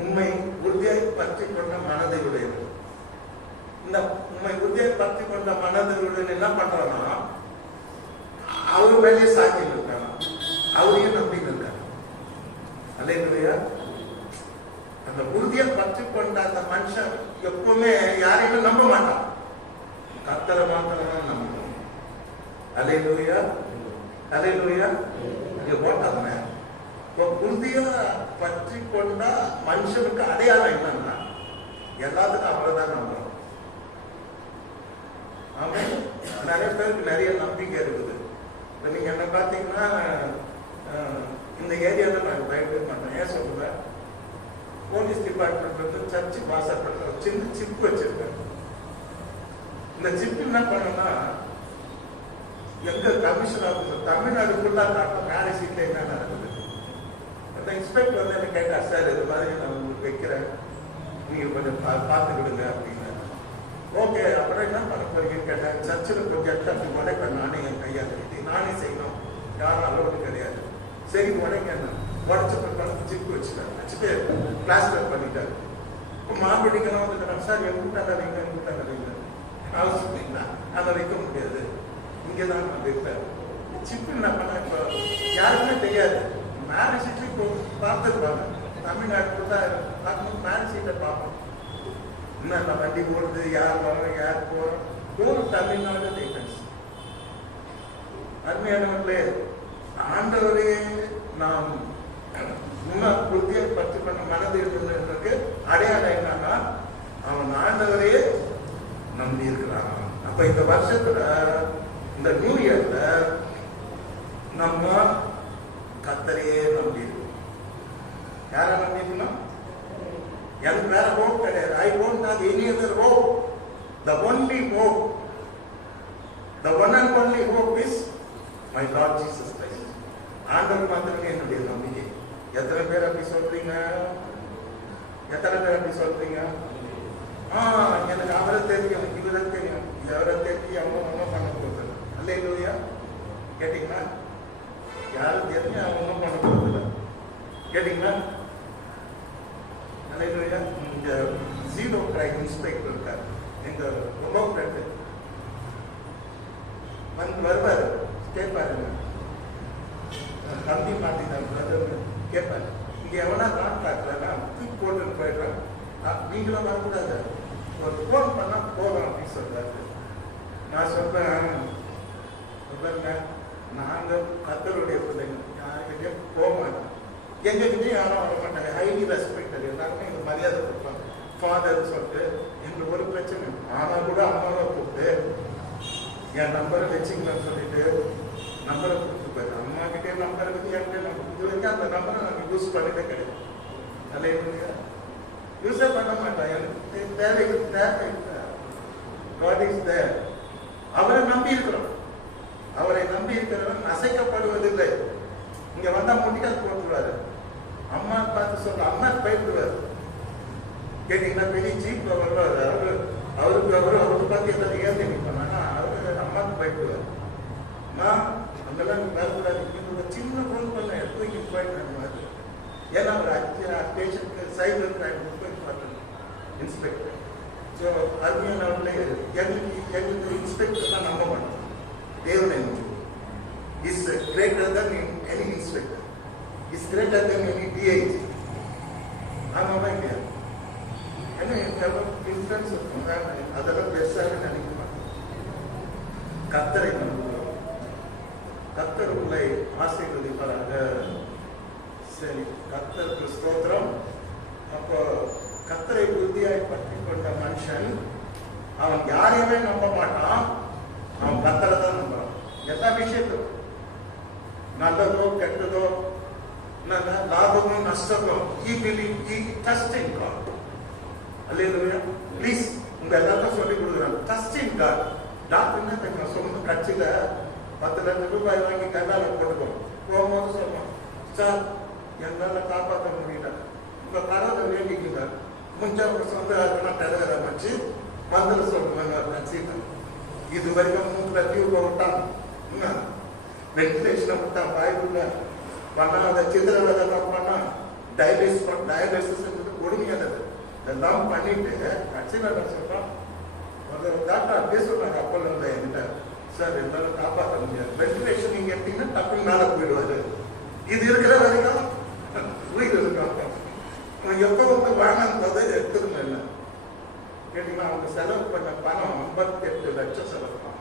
உண்மை உறுதியை பற்றி கொண்ட மனதை உடையது. இந்த உண்மை உறுதியை பற்றி கொண்ட மனதையுடன் என்ன பண்றோம்னா, அவரு மேலேயே சாட்சி இருக்காங்க, அவரையும் நம்பிக்கை இருக்காங்க. அல்லேலூயா. அந்த உறுதியை பற்றி கொண்ட அந்த மனுஷன் எப்பவுமே யாரையுமே நம்ப மாட்டான், கர்த்தரை மாத்திரம் நம்பணும். அல்லேலூயா. அல்லேலூயா. போட்டாங்க உறுதியா பற்றி கொண்டா மனுஷனுக்கு அடையாளம் என்னன்னா, எல்லாத்துக்கும் அவ்வளவுதான் நம்புறோம். ஆமா, நிறைய பேருக்கு நிறைய நம்பிக்கை இருக்குது. இப்ப நீங்க என்ன பாத்தீங்கன்னா, இந்த ஏரியால நான் பயப்பட மாட்டேன். ஏன் சொல்றேன், போலீஸ் டிபார்ட்மெண்ட் வந்து சர்ச்சு வாசப்பட்ட சின்ன சிப் வச்சிருக்கேன். இந்த சிப் என்ன பண்ணா, எங்க கமிஷன் ஆஃபீஸர் தமிழ்நாடு ஃபுல்லா காட்டும் மேலே சீட்ல என்ன நடக்குது. அந்த இன்ஸ்பெக்டர் வந்து என்ன கேட்டா, சார் இது மாதிரி நான் உங்களுக்கு வைக்கிறேன், நீங்க கொஞ்சம் பார்த்துக்கிடுங்க அப்படின்னு. ஓகே, அப்புறம் என்ன பண்ண போறீங்கன்னு கேட்டேன். சர்ச்சில் ப்ரொஜெக்ட் அப்படி உடைக்க நானே என் கையால் இது நானே செய்யணும், யாரும் அளவுக்கு கிடையாது. சரி உடைக்க என்ன உடச்சு பிறகு சிப்பு வச்சுட்டு கிளாஸ்ல பண்ணிட்டாரு. இப்போ மாப்பிடிக்கெல்லாம் வந்துக்கிறாங்க, சார் என் கூட்டாங்க வைங்க, என் கூட்டாங்க வைங்க. அவசியங்களா அதை வைக்க முடியாது, இங்கேதான் நான் வைப்பேன். சிப்பு என்ன பண்ண, இப்போ யாருக்குமே தெரியாது. மேரேஜ் சீட்டு இப்போ பார்த்துருப்பாங்க, தமிழ்நாட்டில் தான் மேரேஜ் சீட்டை பார்ப்போம். என்ன வண்டி போடுறது, யார் வரோம் யார் போறோம், ஒரு தமிழ்நாடு டிஃபரன்ஸ். அருமையானவர்களே, ஆண்டவரே நாம் உறுதியை பற்றி பண்ண மனது இருந்ததுக்கு அடையாளம் என்னன்னா, அவன் ஆண்டவரையே நம்பி இருக்கிறான். அப்ப இந்த வருஷத்துல, இந்த நியூ இயர்ல நம்ம கர்த்தரையே நம்பி இருக்கோம். யாரை நம்பி இருக்கணும்? எனக்கு வேற ஹோப் கிடையாது. I don't have any other hope. The only hope, the one and only hope is my Lord Jesus Christ. ஆண்டவர் மாத்திரமே என்னுடைய நம்பிக்கை. எத்தனை பேர் அப்படி சொல்றீங்க? எத்தனை பேர் அப்படி சொல்றீங்க? எனக்கு அவரை தெரியும், இவரை தெரியும், எவரை தெரியும், அவங்க ஒன்றும் பண்ண போகுது. அல்லேலூயா. கேட்டீங்களா? யாரும் தெரியும், அவங்க ஒன்றும் பண்ண போகுது. கேட்டீங்களா? அல்லேலூயா. இந்த ஜீரோ கிரைம் இன்ஸ்பெக்டர் இருக்கார், எங்க ரொம்ப ஃப்ரெண்டு. வந்து வருவாரு, கேட்பாருங்க, தம்பி மாட்டிதான் கேட்பாரு, இங்க எவனா நான் பார்க்கலன்னா தூக்கி போட்டுன்னு போயிடுறேன், நீங்களும் வரக்கூடாது, ஒரு ஃபோன் பண்ணா போதும் அப்படின்னு சொல்றாரு. நான் சொல்றேன், நாங்க கர்த்தருடைய பிள்ளைங்க, யாருக்கிட்டே போக மாட்டோம். எங்ககிட்டயும் யாரும் வர மாட்டாங்க. ஹைலி ரெஸ்பெக்டட், எல்லாருமே இந்த மரியாதை கொடுப்பாங்க. ஃபாதர் சொல்லிட்டு எங்களுக்கு ஒரு பிரச்சனை. ஆனா கூட அம்மாவை கூப்பிட்டு என் நம்பரை வச்சுக்கணும்னு சொல்லிட்டு நம்பரை கொடுத்து போயிரு. அம்மா கிட்டே நம்பரை பற்றி என்கிட்ட நம்பர் இது வரைக்கும் அந்த நம்பரை நாங்கள் யூஸ் பண்ணிட்டே கிடையாது. அல்லேலூயா. யூஸே பண்ண மாட்டேன். எனக்கு தேவை God is there. அவரை நம்பி இருக்கிறோம். அவரை நம்பி இருக்கிறவன் அசைக்கப்படுவதில்லை. இங்க வந்தா முட்டிக்கால் போட்டுருவாரு. அம்மா பார்த்து சொல்ற அம்மா பயப்படுவார். கேட்டீங்கன்னா பெரிய ஜீப்ல வருவாரு. அவருக்கு பார்த்து எதாவது ஏன் நினைப்பாங்க. அவரு அம்மாவுக்கு பயப்படுவார். நான் அங்கெல்லாம் வேலை சின்ன ஃபோன் பண்ண எடுத்து போயிட்டு ஏன்னா அவர் பேஷண்ட்க்கு சைபர் கிரைம் போய் பார்த்தேன் இன்ஸ்பெக்டர். ஸோ அருமையான அவர்களே, எங்களுக்கு இன்ஸ்பெக்டர் தான் நம்ப மாட்டோம். தேவனை is greater than any inspector, is greater than any DIG. ஆமாம் இல்லையா? ஏன்னா இன்ஃபுளுன்ஸ் இருக்கும். அதெல்லாம் பெருசாக நினைக்க மாட்டோம். கர்த்தரை நம்புகிறோம். கர்த்தர் உங்களை ஆசீர்வதிப்பாராக. சரி, கர்த்தருக்கு ஸ்தோத்திரம். அப்போ கர்த்தரை உறுதியாய் பற்றி கொண்ட மனுஷன் அவன் யாரையுமே நம்ப மாட்டான். அவன் கர்த்தரை தான் நம்புறான். எல்லா விஷயத்தும் நல்லதோ கெட்டதோ லாபமோ நஷ்டமோ ப்ளீஸ் உங்க எல்லாருக்கும் சொல்லி கொடுக்குறாங்க. Trust in God. டாக்டர் தெரியும் சொந்த கட்சியில 10 லட்சம் ரூபாய் வாங்கி கண்ணால போட்டுக்கோ. போகும்போது சொல்லுவோம், சார் என்னால காப்பாற்ற முடியல, உங்க கடவுளை வேண்டிக்குங்க. முடிஞ்ச ஒரு சொந்த டெலகிற வச்சு மந்திர சொல்லுவாங்க. கட்சியில இது வரைக்கும் 3 டியூப் விட்டான், வென்டிலேஷனை விட்டான், வாய்ப்புல பண்ணா அதை சித்திரவதெல்லாம் பண்ணா டயாலிசிஸ் கொடுமையானது. இதெல்லாம் பண்ணிட்டு கட்சியில சொல்றான். டாக்டர் அப்படியே சொல்றாங்க. அப்போ இல்லை என்கிட்ட, சார் என்னால காப்பாற்ற முடியாது. வென்டிலேஷன் நீங்க எப்படின்னா டக்குன்னு மேல போயிடுவாரு. இது இருக்கிற வரைக்கும் உயிர் இருக்காங்க. எப்போ வந்து வேணான்றதை எடுத்துருங்க. இல்லை கேட்டீங்கன்னா அவங்க செலவு பண்ண பணம் 58 லட்சம் செலவு பண்ணான்.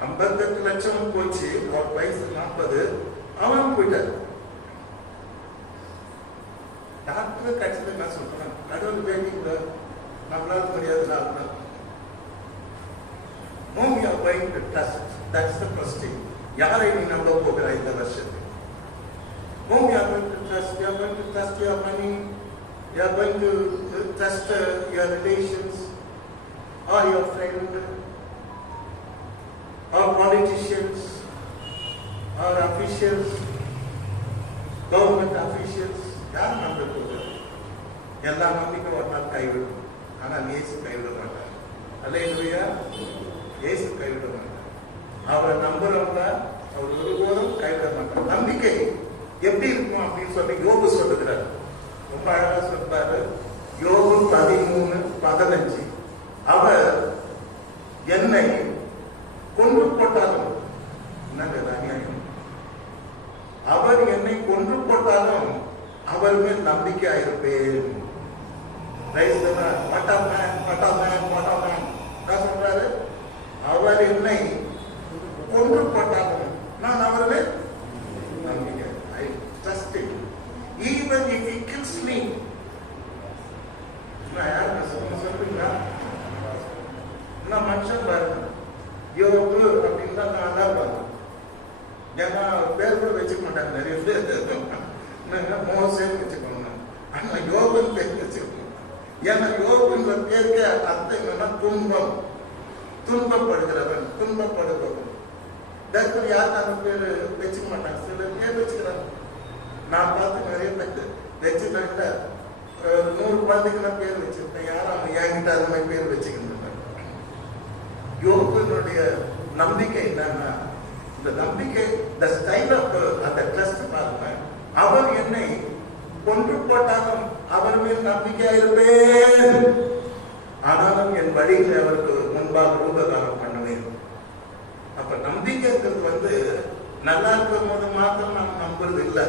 58 லட்சம் போச்சு. அவர் வயசு 40. அவன் போயிட்டாரு. டாக்டர் கட்சியில் என்ன சொல்றான், கடவுள் வேண்டிங்க நம்மளால முடியாது. Whom you are going to trust, that's the first thing. யாரை நீ நம்ப போகிறாய் இந்த வருஷத்துக்கு? Whom you are going to trust? You are going to trust your money, you are going to trust your relations or your friend or politicians or officials, government officials. யார் நம்ப போகிறார்? எல்லா நம்பிக்கை ஒரு நாள் கைவிடும். ஆனால் இயேசு கைவிட மாட்டார். அல்லேலூயா. இயேசு கைவிட மாட்டார். அவரை நம்புறவங்க அவர் ஒருபோதும் கைவிட மாட்டார். நம்பிக்கை எப்படி இருக்கும் அப்படின்னு சொல்லி யோபு சொல்லுகிறார். ரொம்ப அழகா சொல்றாரு. யோபு 13:15. அவர் என்னை கொன்று போட்டாலும், என்னங்க அநியாயம், அவர் என்னை கொன்று போட்டாலும் அவர் மேல் நம்பிக்கையாயிருப்பேன். சொல்றாரு. அவர் என்னை கொன்று போட்டாலும் நான் அவர் மேல் நம்பிக்கை. I trust him even if he kills me. நான் யாருக்கு சொல்றீங்களா? நான் மனுஷன் பாருங்க. யோபு அப்படின்னு தான் நான் தான் பாருங்க. ஏன்னா பேர் கூட வச்சுக்க மாட்டாங்க நிறைய பேர். மோசேன்னு வச்சுக்கோங்க. ஆனா யோபுன்னு பேர் வச்சுக்கோங்க. ஏன்னா யோபுன்ற பேருக்கு அர்த்தம் என்னன்னா துன்பம், துன்பப்படுகிறவன், துன்பப்படுபவன். டாக்டர் யாருக்கு அந்த பேர் வச்சுக்க மாட்டாங்க. சில பேர் வச்சுக்கிறாங்க. நான் பார்த்து நிறைய பேர் வச்சுட்டாங்க. 100 குழந்தைக்கு நான் பேர் வச்சிருக்கேன். யாரும் அவங்க என்கிட்ட அது மாதிரி பேர் வச்சுக்கிட்டு. யோபுனுடைய நம்பிக்கை என்னன்னா, இந்த நம்பிக்கை the style of அந்த ட்ரஸ்ட் பாருங்க. அவர் என்னை கொன்று போட்டாலும் அவர் மேல் நம்பிக்கையாயிருப்பேன், ஆனாலும் என் வழியில் அவருக்கு முன்பாக ரூபகாரம் பண்ணுவேன். அப்ப நம்பிக்கைங்கிறது நல்லா இருக்கும் போது மாத்திரம் நாம் நம்புறது இல்லை.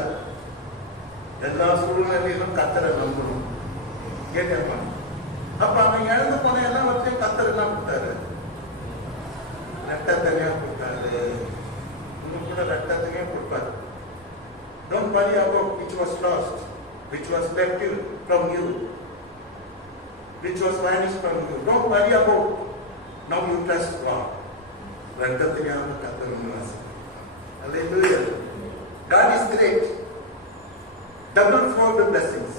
எல்லா சூழ்நிலையிலும் கர்த்தரை நம்பணும். கேட்டேப்பா. அப்ப அவன் இழந்து போன எல்லாவற்றையும் கர்த்தர் என்ன கொடுத்தாரு? ரத்தத்தனையா கொடுத்தாரு. இன்னும் கூட ரத்தத்தையே கொடுப்பாரு. Don't Don't worry about which was lost, which was left from you, which was vanished from you. Don't worry about. Now you trust God. Hallelujah. God is great. Double fold blessings.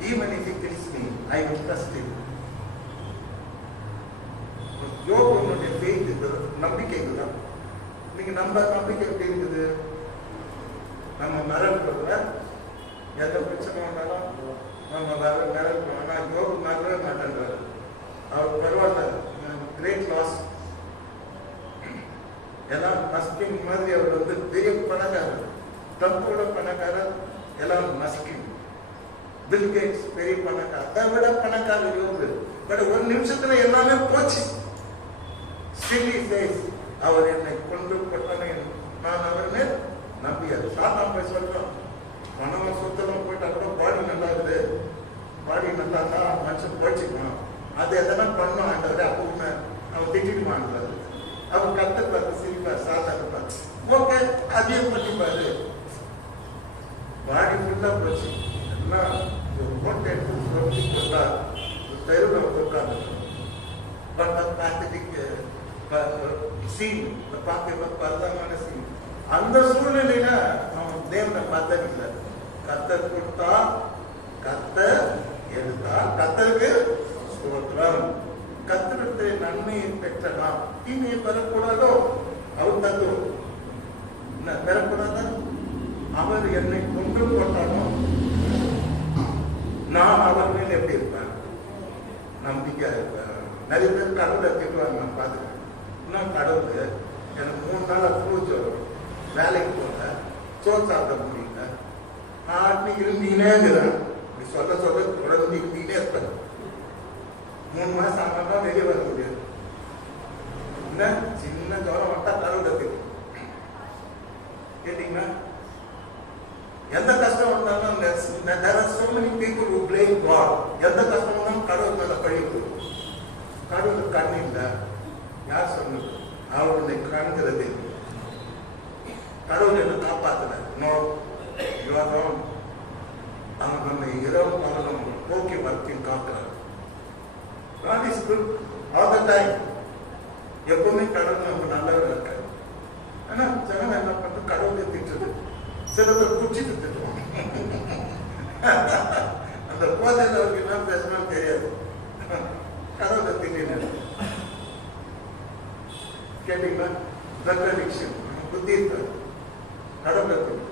Even if he kills me, I will trust him. யோகனுடைய faith நம்பிக்கை இதுதான். இன்னைக்கு நம்ம நம்பிக்கை எப்படி இருக்குது? நம்ம மறந்துடுற எந்த பிரச்சனை வந்தாலும் நம்ம மறந்துடுறோம். ஆனால் யோகு மறவே மாட்டேன்றாரு. அவர் பரவாயில்ல, கிரேட் லாஸ். எல்லாம் மஸ்கின் மாதிரி அவர் பெரிய பணக்காரர், ட்ரம்போட பணக்காரர், எல்லாம் மஸ்கின். பில் கேட்ஸ் பெரிய பணக்காரர், அதை விட பணக்காரர் யோகு. பட் ஒரு நிமிஷத்துல எல்லாமே போச்சு. Still he says, அவர் என்னை கொண்டு போட்டானே, நான் அவரை நம்பியார். சாத்தான் போய் சொல்றான், பணம் சொத்தெல்லாம் போயிட்டா கூட பாடி நல்லா இருக்குது, பாடி நல்லா தான் மனுஷன் போயிடுச்சுக்கணும், அது எதனா பண்ணும் ஆண்டவர். அப்போ அவன் திட்டிடுவான்றாரு. அவன் கத்துப்பாரு, சிரிப்பார், சாத்தாடுப்பார். ஓகே, அதையும் பண்ணிப்பாரு. பாடி ஃபுல்லா போச்சு, எல்லாம் போட்டு எடுத்து தெருவில் உட்காந்து. பட் பேத்தட்டிக் சீன், பரதமான சீன். அந்த சூழ்நிலையில அவன் தேவனை பார்த்ததில்லை. கர்த்தர் கொடுத்தா, கர்த்தர் எடுத்தா, கர்த்தருக்கு ஸ்தோத்திரம். கர்த்தருக்கு நன்மையை பெற்றலாம், தீமையை பெறக்கூடாதோ? அவர் தத்துவம் என்ன பெறக்கூடாதா? அவர் என்னை கொண்டு போட்டாலும் நான் அவர் மேல் எப்படி இருப்பேன்? நம்பிக்கை இருப்பேன். நிறைய பேர் கடவுளை திட்டுவாங்க, நான் பார்த்துக்கேன். இன்னும் கடவுள் எனக்கு 3 நாள் அப்ரோச் வரும், வேலைக்கு போக சோறு சாப்பிட முடியல, நான் இருந்தீனே இருக்கிறேன். இப்படி சொல்ல சொல்ல தொடர்ந்து இருந்தீனே இருப்பேன். 3 மாசம் ஆனாலும் வெளியே வர முடியாது. என்ன சின்ன ஜோரம் வட்டா கடவுளை திட்டு கேட்டீங்கன்னா, எந்த கஷ்டம் வந்தாலும் there are so many people who blame God. எந்த கஷ்டம் வந்தாலும் கடவுள் மேல பழி போடும். கடவுள் கண்ணு இல்லை, யார் சொன்னது? அவருடைய காண்கிறது. கடவுள் என்ன காப்பாத்தல. No, you are wrong. அவன் நம்ம இரவு பகலும் போக்கி வர்த்தி காக்கிறார். God is good all the time. எப்பவுமே கடவுள் நம்ம நல்லவர் இருக்காரு. ஆனா ஜனம் என்ன பண்றது? கடவுளை திட்டுறது. சில பேர் குச்சிட்டு திட்டுவாங்க. அந்த போதையில் அவருக்கு என்ன பேசணும்னு தெரியாது. கடவுளை திட்டினார். கேட்டீங்களா? ட்ரக் அடிக்ஷன், புத்தி இருக்காது. கடவுளை திட்டு.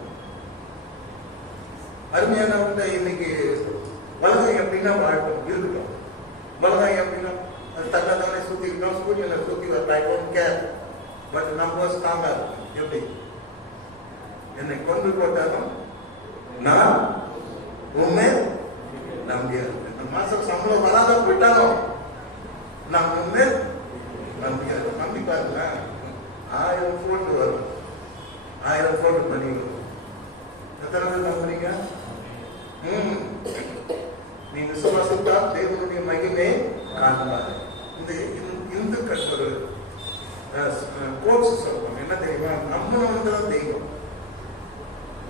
அருமையான இன்னைக்கு உலகம் எப்படின்னா வாழ்க்கணும் இருக்கட்டும். உலகம் எப்படின்னா தன்னை தானே சுத்திக்கிட்டோம், சூரியனை சுத்தி வரலாம், கேர். பட் நம்ம ஸ்ட்ராங்கா எப்படி? என்னை கொண்டு போட்டாலும் நான் உண்மை நம்பியா இருப்பேன். இந்த மாசம் சம்பளம் வராத போயிட்டாலும் நான் உண்மை நம்பியா இருப்பேன். நம்பி பாருங்க, 1000 போட்டு வரும், 1000 போட்டு பண்ணி வரும். எத்தனை பேர் நம்புறீங்க? நீ விசுவாசத்தா தேவனுடைய மகிமை காண்பாரு. இந்த இந்துக்கள் ஒரு கோர்ஸ் சொல்லுவாங்க, என்ன தெரியுமா? நம்மளவங்க தான் தெய்வம்.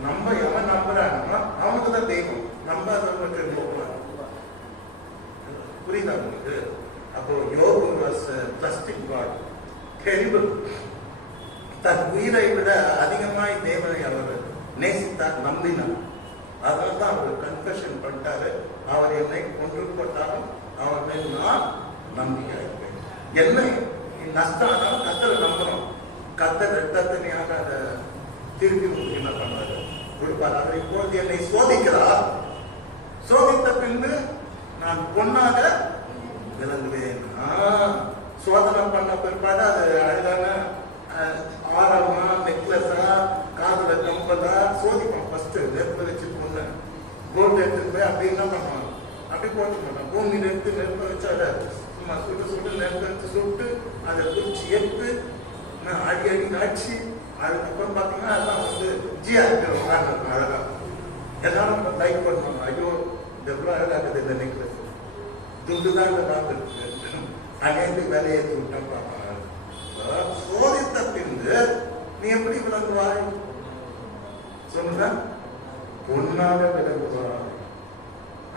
நம்ம எவன் நம்புறாங்கன்னா அவங்க தான் தெய்வம். நம்பாதவங்களுக்கு போகலாம். புரியுதா உங்களுக்கு? அப்போ யோகு வாஸ் ட்ரஸ்டிங் காட். டெரிபிள். தன் உயிரை விட அதிகமாய் தேவனை அவர் நேசித்தார், நம்பினார். அதனால தான் அவர் கன்ஃபெஷன் பண்ணிட்டாரு, அவர் என்னை கொண்டு போட்டாலும் அவர் மேல் நான் நம்பிக்கை இருப்பேன். என்ன நஷ்டம் ஆனாலும் கத்தரை நம்பணும். கத்தர் ரத்தத்தனையாக அதை திருப்பி உங்களுக்கு என்ன பண்ணாரு? கொடுப்பார். அவர் இப்பொழுது என்னை சோதிக்கிறார். சோதித்த பின்பு நான் பொன்னாக விளங்குவேன். சோதனை பண்ண பிற்பாடு அது அழகான ஆரமா, நெக்லஸா, காதுல கம்பலா சோதிப்பான். ஃபர்ஸ்ட் நெருப்பு வச்சு பொண்ணு கோல்டு எடுத்துட்டு போய் அப்படி என்ன பண்ணுவாங்க? அப்படி போட்டு மாட்டான். பூமி நெருப்பு நெருப்பு வச்சு அதை சும்மா சுட்டு சுட்டு நெருப்பு எடுத்து சுட்டு அதை குறிச்சு எடுத்து அடி அடி காய்ச்சி அதுக்கப்புறம் பார்த்தீங்கன்னா அதெல்லாம் ஜிஆர் உட்காந்துருக்கும். அழகா எல்லாரும் லைக் பண்ணுவாங்க. ஐயோ இது எவ்வளோ அழகா இருக்குது இந்த நெக்லஸ், துண்டு தான் இந்த பார்த்துருக்கு, அனைத்து வேலையை விட்டா பார்ப்பாங்க. சோதித்த பின்பு விளங்குவாய்? சொல்லுங்க, பொன்னாக விளங்குவாய்.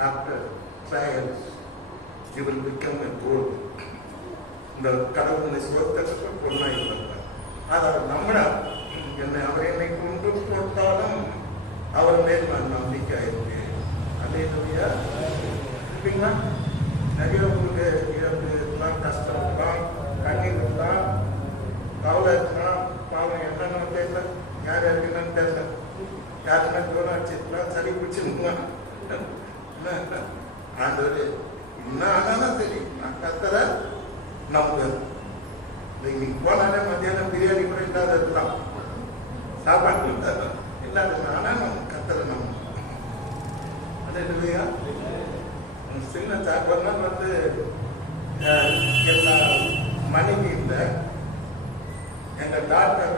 After trials you will become a gold. இந்த கடவுளை சுவர்த்தத்துக்கு பொன்னாய் விளங்குவார். அதாவது நம்மள அவர் என்னை கொண்டு போட்டாலும் அவர் மேல் நான் நம்பிக்கை இருக்கேன். அல்லேலூயா. இல்லைங்களா? நிறைய உங்களுக்கு இழப்பு இருக்கலாம், கஷ்டம் இருக்கலாம், கண்ணீர் இருக்கலாம், கவலை இருக்கலாம், பாவம் என்னன்னு தெரியல, யார் யாருக்கு என்னன்னு தெரியல, யாருன்னா தூரம் அடிச்சிருக்கலாம், சளி பிடிச்சிருக்கலாம். ஆண்டவர் இன்னும் ஆனாலும் சரி, நான் கத்தரை நம்புவேன். இன்னைக்கு போனாலே மத்தியானம் பிரியாணி கூட இல்லாத இருக்கலாம், சாப்பாடு இல்லாத, ஆனாலும் கத்தரை நம்புவேன். அல்லேலூயா. சின்ன சாப்பாடுலாம் வந்து எல்லா மனைவி இல்லை. எங்க டாக்டர்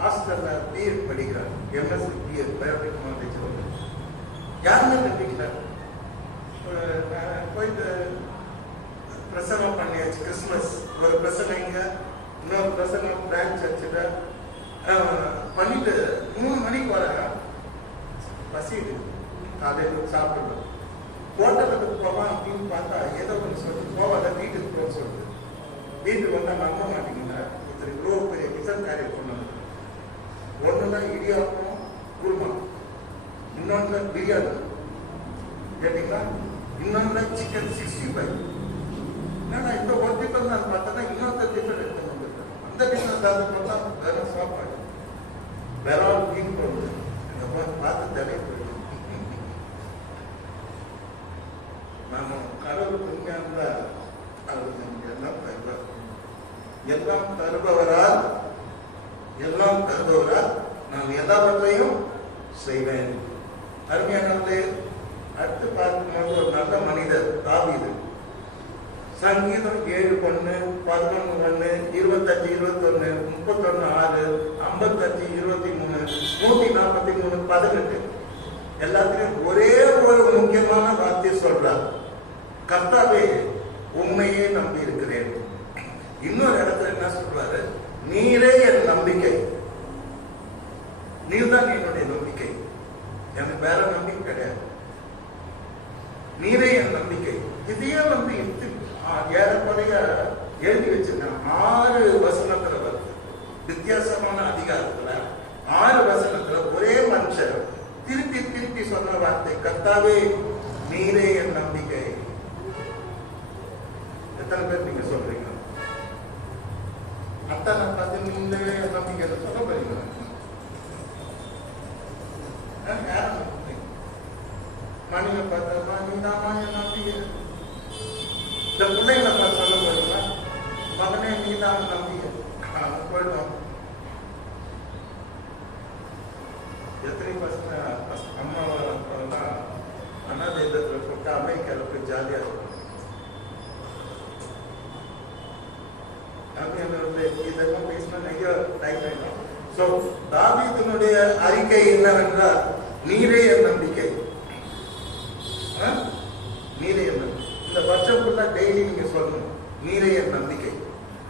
ஹாஸ்டல்ல பிஎட் படிக்கிறார், எம்எஸ்சி பிஎட் பயோடெக்னாலஜி. யாருமே கட்டிக்கிறார். போயிட்டு பிரசவம் பண்ணியாச்சு. கிறிஸ்துமஸ் ஒரு பிரசவம் இங்க, இன்னொரு பிரசவம் பிரான்ச் சர்ச்சில் பண்ணிட்டு 3 மணிக்கு வர பசி காலையில் சாப்பிடணும். ஹோட்டலுக்கு போவான் அப்படின்னு பார்த்தா ஏதோ ஒன்று சொல்லிட்டு போவாத, வீட்டுக்கு போக சொல்லுது. வீட்டுக்கு வந்தால் நம்ப மாட்டீங்கன்னா இவ்வளோ பெரிய கிச்சன் காரியம் சொன்னது. ஒன்றுதான் இடியாப்பம் குருமா, இன்னொன்று பிரியாணி கேட்டீங்களா, இன்னொன்று சிக்கன் 65. ஏன்னா இந்த ஒரு டிஃபன் நான் பார்த்தேன்னா இன்னொரு டிஃபன் எடுத்து வந்துருக்கேன். அந்த டிஃபன் பார்த்தா வேற சாப்பாடு, வேற மீன் போடுது. பார்த்து தடை போயிடும். நாம கடவுள் உண்மையான அவர் எல்லாம் தருவார். எல்லாம் தருபவரால் நான் எல்லாவற்றையும் செய்வேன். அருமையானவர்களே, அடுத்து பார்க்கும்போது ஒரு நல்ல மனிதர் தாவீது. சங்கீதம் 7:1, 11:1, 25, 21, 31:6, 55, 23, 143, 18 எல்லாத்திலையும் ஒரே ஒரு முக்கியமான வார்த்தை சொல்றார், கர்த்தாவே உண்மையே நம்பி இருக்கிறேன். இன்னொரு இடத்துல என்ன சொல்றாரு, நீரே என் நம்பிக்கை, நீர்தான் என்னுடைய நம்பிக்கை, எனக்கு வேற நம்பிக்கை கிடையாது, நீரே என் நம்பிக்கை. இதையே வந்து ஏறக்குறைய எழுதி வச்சிருக்கேன். 6 வசனத்துல வருது, வித்தியாசமான அதிகாரத்துல 6 வசனத்துல ஒரே மனுஷர் திருப்பி திருப்பி சொன்ன வார்த்தை, கர்த்தாவே நீரே என் நம்பிக்கை. எத்தனை பேர் நீங்க சொல்றீங்க? அத்தனை பார்த்து நீங்களே என் நம்பிக்கை சொல்ல போறீங்க. மணியை பார்த்தா நீதாமா என் நம்பிக்கை. இந்த பிள்ளைங்களை பார்த்து சொல்ல போறீங்களா, மகனே நீதான் நம்பிக்கை. போயிடும். எத்தனை பசங்க அம்மாவெல்லாம் அனாதையத்தில் போட்டு அமெரிக்காவில் போய் ஜாலியாக இருக்கும். இதெல்லாம் பேசினா நிறைய டைம் ஆகிடும். ஸோ தாவீதினுடைய அறிக்கை என்னவென்றால், நீரே என் நம்பிக்கை, நீரே என் நம்பிக்கை. இந்த வருஷம் ஃபுல்லாக டெய்லி நீங்க சொல்லணும், நீரே என் நம்பிக்கை.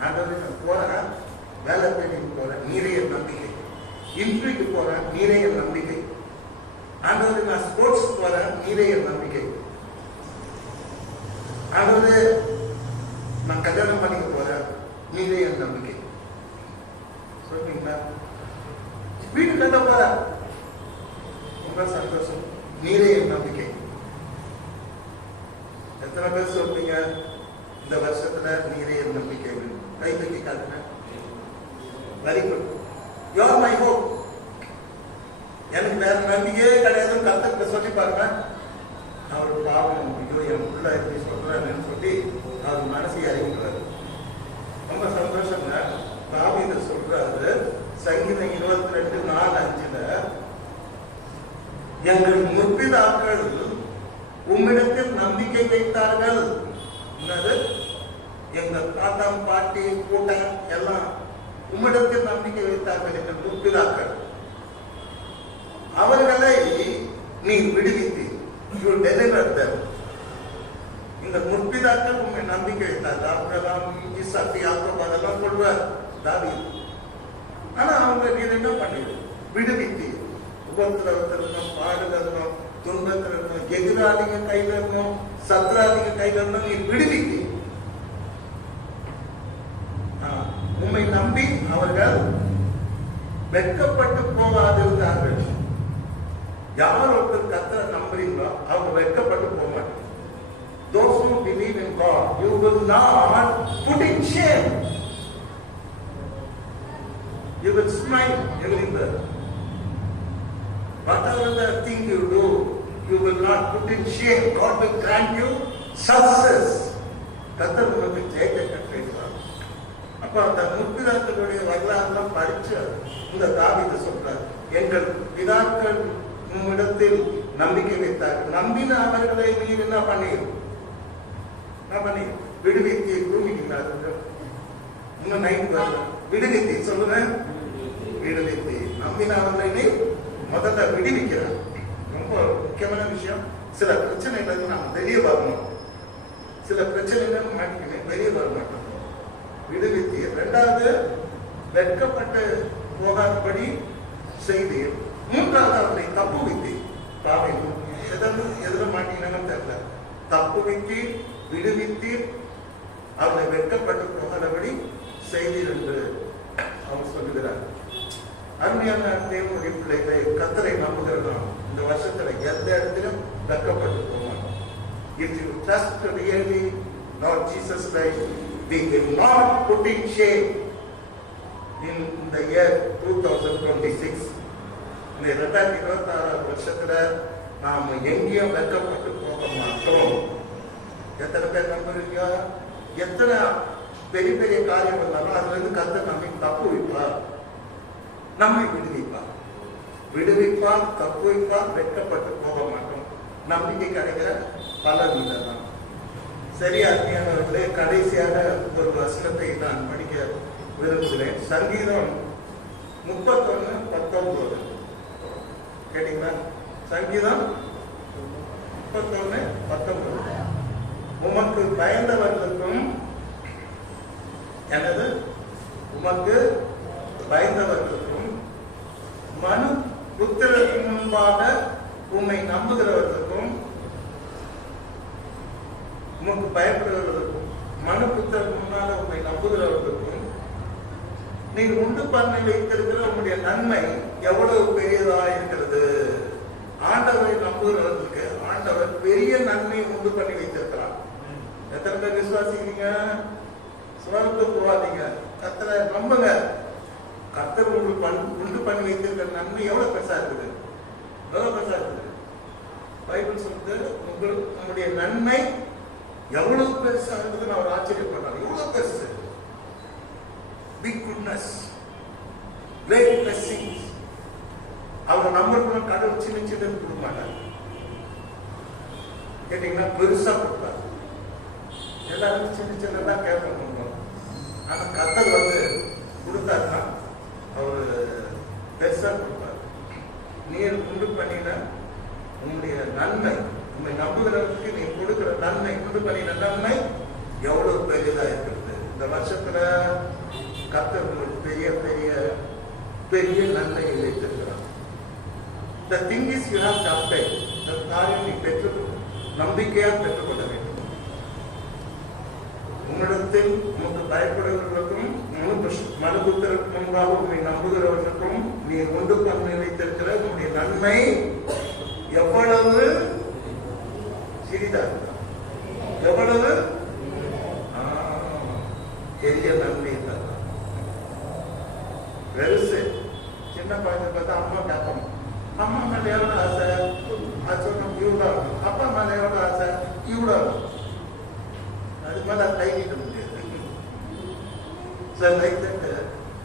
ஆண்டவரே நான் போறேன், வேலை தேடிக்கு போறேன், நீரே என் நம்பிக்கை. இன்ட்ரிக்கு போறேன், நீரே என் நம்பிக்கை. ஆண்டவரே நான் ஸ்போர்ட்ஸ் போறேன், நீரே என் நம்பிக்கை. ஆண்டவரே நான் கல்யாணம் பண்ணிக்க போறேன், நீரே என் நம்பிக்கை. சொல்றீங்களா? வீடு கட்ட போறேன், ரொம்ப சந்தோஷம், நீரே என் நம்பிக்கை. எத்தனை பேர் சொல்றீங்க இந்த வருஷத்துல நீரே என் நம்பிக்கை? கை தூக்கி காட்டுங்க. Very good. You are my hope. எனக்கு வேற நம்பிக்கையே கிடையாதுன்னு கத்துக்கிட்ட சொல்லி பாருங்க. அவர் பாவம், ஐயோ என் பிள்ளை எப்படி சொல்றாருன்னு சொல்லி அவர் மனசை அறிவிக்கிறாரு. ரொம்ப சந்தோஷங்க. தாவீது சொல்றாரு, சங்கீதம் 22:4-5 எங்கள் முற்பிதாக்கள் உம்மிடத்தில் நம்பிக்கை வைத்தார்கள். என்னது? எங்க தாத்தா பாட்டி கூட்டம் எல்லாம் உம்மிடத்தில் நம்பிக்கை வைத்தார்கள், எங்கள் முற்பிதாக்கள். அவர்களை நீ விடுவித்து இந்த முற்பிதாக்கள் உண்மை நம்பிக்கை வைத்தார்கள். ஆபிரகாம், ஈசாக்கு, யாக்கோபு அதெல்லாம் சொல்வார் தாவீது. ஆனா அவங்க நீர் என்ன பண்ணிடு விடுவித்து. உபத்திரவத்தில் இருந்தோம், பாடுல இருந்தோம், துன்பத்தில் இருந்தோம், எதிராளிங்க கையில இருந்தோம், சத்ராதிக கையில இருந்தோம், நீ விடுவித்து. உண்மை நம்பி அவர்கள் வெட்கப்பட்டு போகாதிருந்தார்கள். யார் ஒருத்தர் கர்த்தரை நம்புறீங்களோ அவங்க வெட்கப்பட்டு போக மாட்டாங்க. Those who believe in God, you will not put in shame. You will smile every day. Whatever the thing you do, you will not put in shame. God will grant you success. கர்த்தர் உங்களுக்கு ஜெயத்தை கட்டளையிடுவார். அப்ப அந்த முற்பிதாக்களுடைய வரலாறுலாம் படிச்சு இந்த தாவீது சொல்றார், எங்கள் பிதாக்கள் உம்மிடத்தில் நம்பிக்கை வைத்தார், நம்பின அவர்களை நீர் என்ன பண்ணீர் விடுவித்தி பூமிக்கிறார்கள். இன்னும் நைட் விடுவித்தி சொல்லுங்க, விடுவித்தி நம்பின அவர்களை நீர் முதல்ல விடுவிக்கிறார். ரொம்ப முக்கியமான விஷயம். சில பிரச்சனைகள் நாம் வெளியே வரணும், சில பிரச்சனைகள் மாட்டிக்கணும், வெளியே வர மாட்டோம். விடுவித்தி. இரண்டாவது வெட்கப்பட்டு போகாதபடி செய்தீர். மூன்றாவது அவரை தப்பு வைத்தீர். எதிர மாட்டீங்கன்னு தெரியல. தப்பு வைத்தீர், விடுவித்தீர், அவரை வெட்கப்பட்டு போகாதபடி செய்தீர் என்று அவர் சொல்லுகிறார். அருமையான தேவனுடைய பிள்ளைகளை, கர்த்தரை நம்புகிறோம், இந்த வருஷத்துல எந்த இடத்திலும் வெட்கப்பட்டு போவோம். If you trust really Lord Jesus Christ, we will not put in shame in the year 2026. இந்த 2026 வருஷத்துல நாம் எங்கேயும் வெட்கப்பட்டு போக மாட்டோம். எத்தனை பேர் நம்புறீங்க? எத்தனை பெரிய பெரிய காரியம் இருந்தாலும் அதுல இருந்து கர்த்தர் நம்மை தப்பு வைப்பார், நம்மை விடுவிப்பார், தப்பு வைப்பார். வெட்கப்பட்டு போக மாட்டோம். நம்பிக்கை கிடைக்கிற பலன் இதெல்லாம். சரியா அருமையானவர்களே, கடைசியாக ஒரு வசனத்தை நான் படிக்க விரும்புகிறேன். சங்கீதம் 31:19 கேட்டீங்களா? சங்கீதம் 31:19. உமக்கு பயந்தவர்களுக்கும் எனது உமக்கு பயந்தவர்களுக்கும் மனு புத்திரருக்கு முன்பாக உம்மை நம்புகிறவர்களுக்கும், உமக்கு பயப்படுகிறவர்களுக்கும், மனு புத்திரருக்கு முன்னால உம்மை நம்புகிறவர்களுக்கும் நீர் உண்டு பண்ணி வைத்திருக்கிற உங்களுடைய நன்மை எவ்வளவு பெரியதா இருக்கிறது. ஆண்டவரை நம்புகிறவர்களுக்கு ஆண்டவர் பெரிய நன்மை உண்டு பண்ணி வைத்திருக்கிறார். எத்தனை பேர் விசுவாசிக்கிறீங்க? சுவாசத்துக்கு போவாதீங்க, கர்த்தரை நம்புங்க. கர்த்தர் உங்களுக்கு உண்டு பண்ணி வைத்திருக்கிற நன்மை எவ்வளவு பெருசா இருக்குது, எவ்வளவு பெருசா இருக்குது. பைபிள் சொல்லுது உங்களுடைய நன்மை எவ்வளவு பெருசா இருக்குதுன்னு அவர் ஆச்சரியப்படுறாரு. எவ்வளவு பெருசு, big goodness, great blessings. அவர் நம்பருக்குள்ள கடவுள் சின்ன சின்ன கொடுக்க மாட்டார். கேட்டீங்கன்னா பெருசா கொடுப்பார். எல்லாரும் சின்ன சின்னதான் கேட்க முடியும். ஆனா கர்த்தர் கொடுத்தாருன்னா அவர் பெருசா கொடுப்பார். நீர் உண்டு பண்ணின உங்களுடைய நன்மை, உண்மை நம்புகிறவர்களுக்கு நீ கொடுக்கிற நன்மை, உண்டு பண்ணின நன்மை எவ்வளவு பெரியதா இருக்கிறது. இந்த வருஷத்துல கர்த்தர் உங்களுக்கு பெரிய பெரிய பெரிய நன்மையை வைத்திருக்கிறார். The thing is you have to apply. இந்த காரியம் நீ நம்பிக்கையாக பெற்றுக்கொள்ள வேண்டும். உன்னிடத்தில் உனக்கு பயப்படுகிறவர்களுக்கும் மனுபுத்திற்கு முன்பாக உன்னை நம்புகிறவர்களுக்கும் நீ உண்டு பண்ணி வைத்திருக்கிற உன்னுடைய நன்மை எவ்வளவு சிறிதா, எவ்வளவு பெரிய நன்மை தான். பெருசு. சின்ன பையனை பார்த்தா அம்மா கேட்கணும், அம்மா மேல எவ்வளவு ஆசை, அது சொன்னோம் இவ்வளோ, அப்பா மேல எவ்வளவு ஆசை, இவ்வளோ. அது மேல கை நீட்ட முடியாது.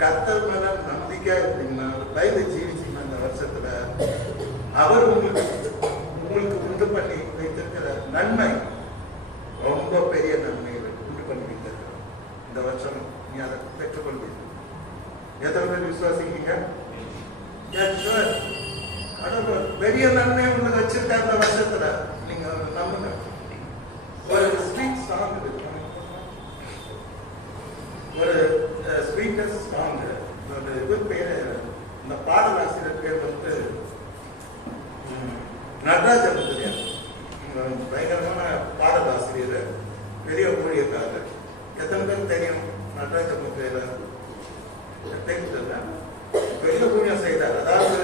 கர்த்தர் மேல நம்பிக்கையா இருந்தீங்கன்னா, பயந்து ஜீவிச்சீங்கன்னா இந்த வருஷத்துல அவர் உங்களுக்கு உண்டு பண்ணி வைத்திருக்கிற நன்மை ரொம்ப பெரிய நன்மையை உண்டு பண்ணி வைத்திருக்கிறார். இந்த வருஷம் நீ அதை பெற்றுக்கொள்வீங்க. எத்தனை பேர் விசுவாசிக்கிறீங்க? பெரிய நன்மை உங்களுக்கு வச்சிருக்க இந்த வருஷத்துல நீங்க நம்புங்க. ஒரு ஸ்வீட் சாங் இருக்கு, ஒரு ஸ்வீட்டஸ்ட் சாங் இது பேர், இந்த பாடலாசிரியர் பேர் வந்து நடராஜன் தெரியாது. பயங்கரமான பாடலாசிரியர், பெரிய ஊழியக்காரர். எத்தனை பேர் தெரியும் நடராஜன் பேர்? பெரிய ஊழியம் செய்தார். அதாவது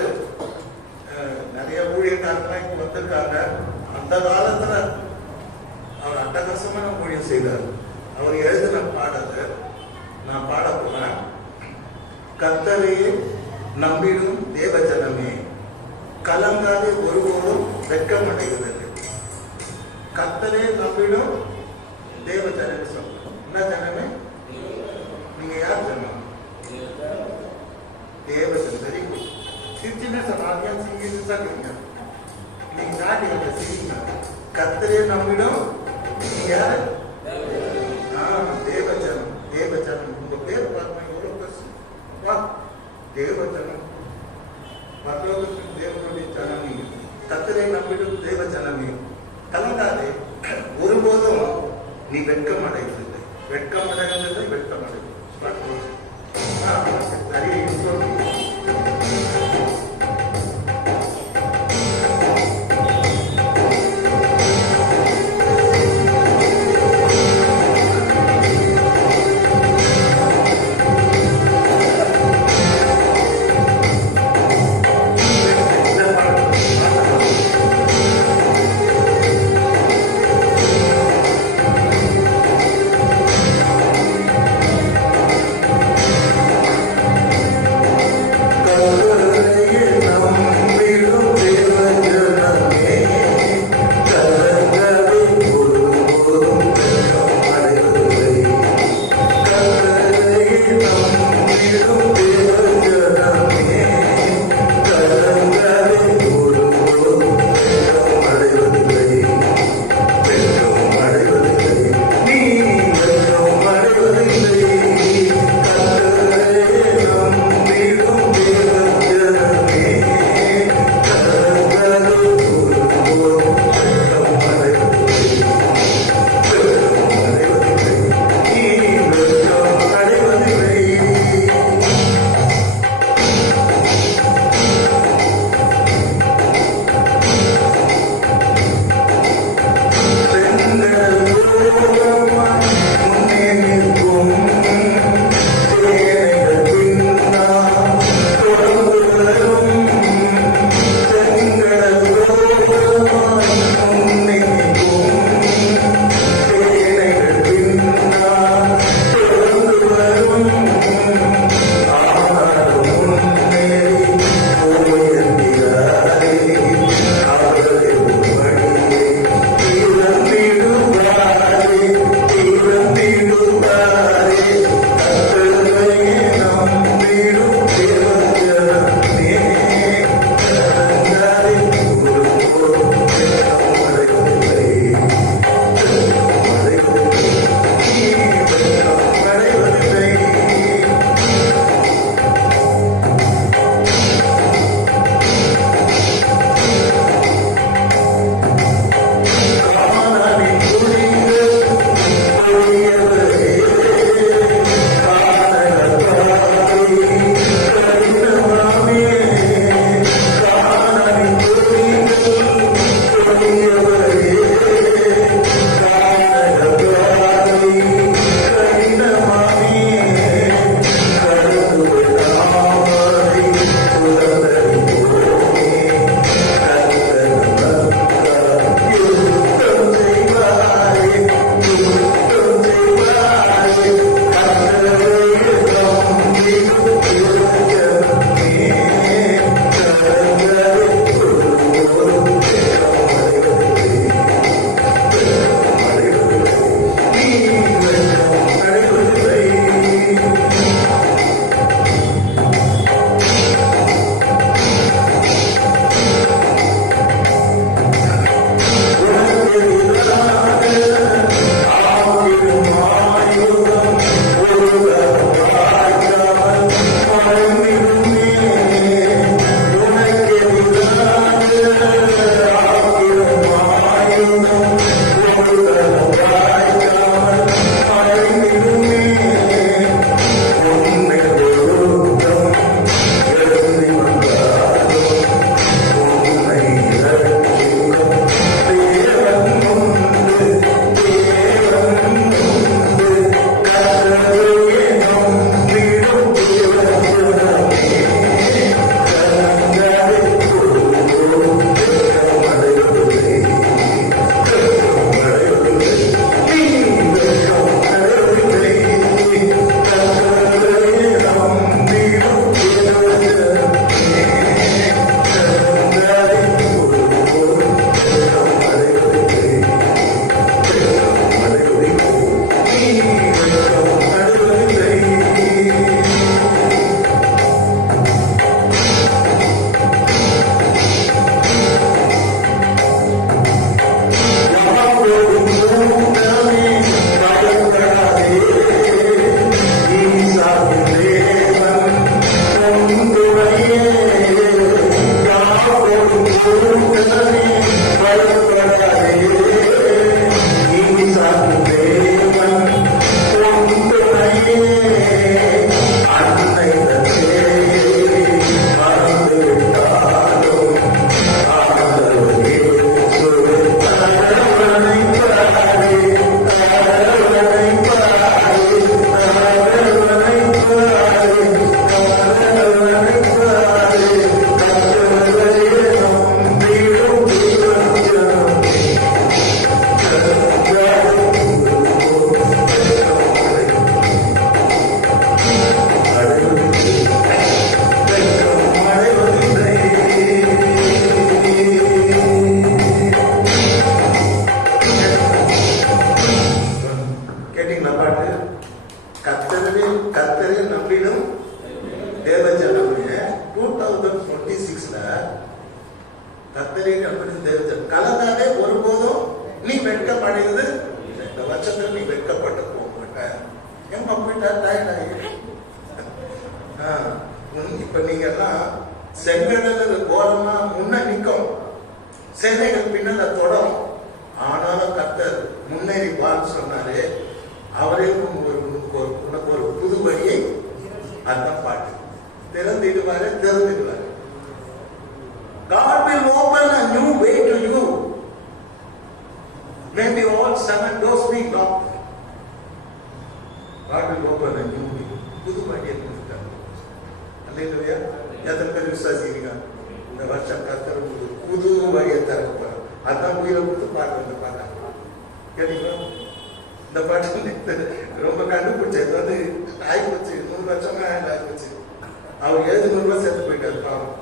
நிறைய ஊழியக்காரர்கள் இப்ப வந்திருக்காங்க. அந்த காலத்துல அவர் அட்டகாசமான ஊழியம் செய்தார். அவர் எழுதின பாடத்தை நான் பாட போறேன். கர்த்தரையே நம்பிடும் தேவஜனமே, கலங்காதே ஒருபோதும் வெட்கமடைகிறது. கர்த்தரே நம்பிடும் தேவஜனமே சொல்றேன். என்ன ஜனமே? நீங்க யார் ஜனம்? தேவஜன். Very good. சின்ன சமாதியா சிங்க நீங்க நாட்டு சிரிங்க. கர்த்தரே நம்பிடும். நீங்க யாரு? தேவஜனம். தேவஜனம். உங்க பேர் பாருங்க எவ்வளவு பெருசு. தேவஜனம், பரலோகத்தின் தேவனுடைய ஜனம் நீங்க. கர்த்தரை நம்பிடும் தேவ ஜனமே, கலங்காதே, ஒருபோதும் நீ வெட்கம் அடைவதில்லை. வெட்கம் அடைவதில்லை, வெட்கம் அடைவதில்லை. கத்தரை கண்டுபிடித்து தெரிஞ்ச கலந்தாலே ஒருபோதும் நீ வெட்கப்படுகிறது. இந்த வருஷத்துல நீ வெட்கப்பட்டு போக மாட்ட. எங்க போயிட்டா டயர்ட் ஆகி இப்ப நீங்க எல்லாம் செங்கடல் கோலமா முன்ன நிற்கும், சென்னைகள் பின்னால தொடரும். ஆனாலும் கர்த்தர் முன்னேறி வாழ் சொன்னாரு. அவரே உனக்கு ஒரு புது வழியை அதான் பாட்டு திறந்துடுவாரு. God will open a new way to you. Maybe all 7 doors be locked. God will open a new way. புது வழியை கொடுத்தார். அல்லேலூயா. எத்தனை பேர் விசுவாசிக்கிறீங்க? இந்த வருஷம் கர்த்தர் புது வழியை திறக்க போறார். அதான் உயிரை கொடுத்து பாட்டு வந்து பாட்டாங்க. கேட்டீங்களா? இந்த பாட்டு ரொம்ப கண்டுபிடிச்சது வந்து ஆயிப்போச்சு. 100 வருஷமா ஆயிப்போச்சு. அவர் 700 ரூபாய் சேர்த்து போயிட்டாரு. பாவம்.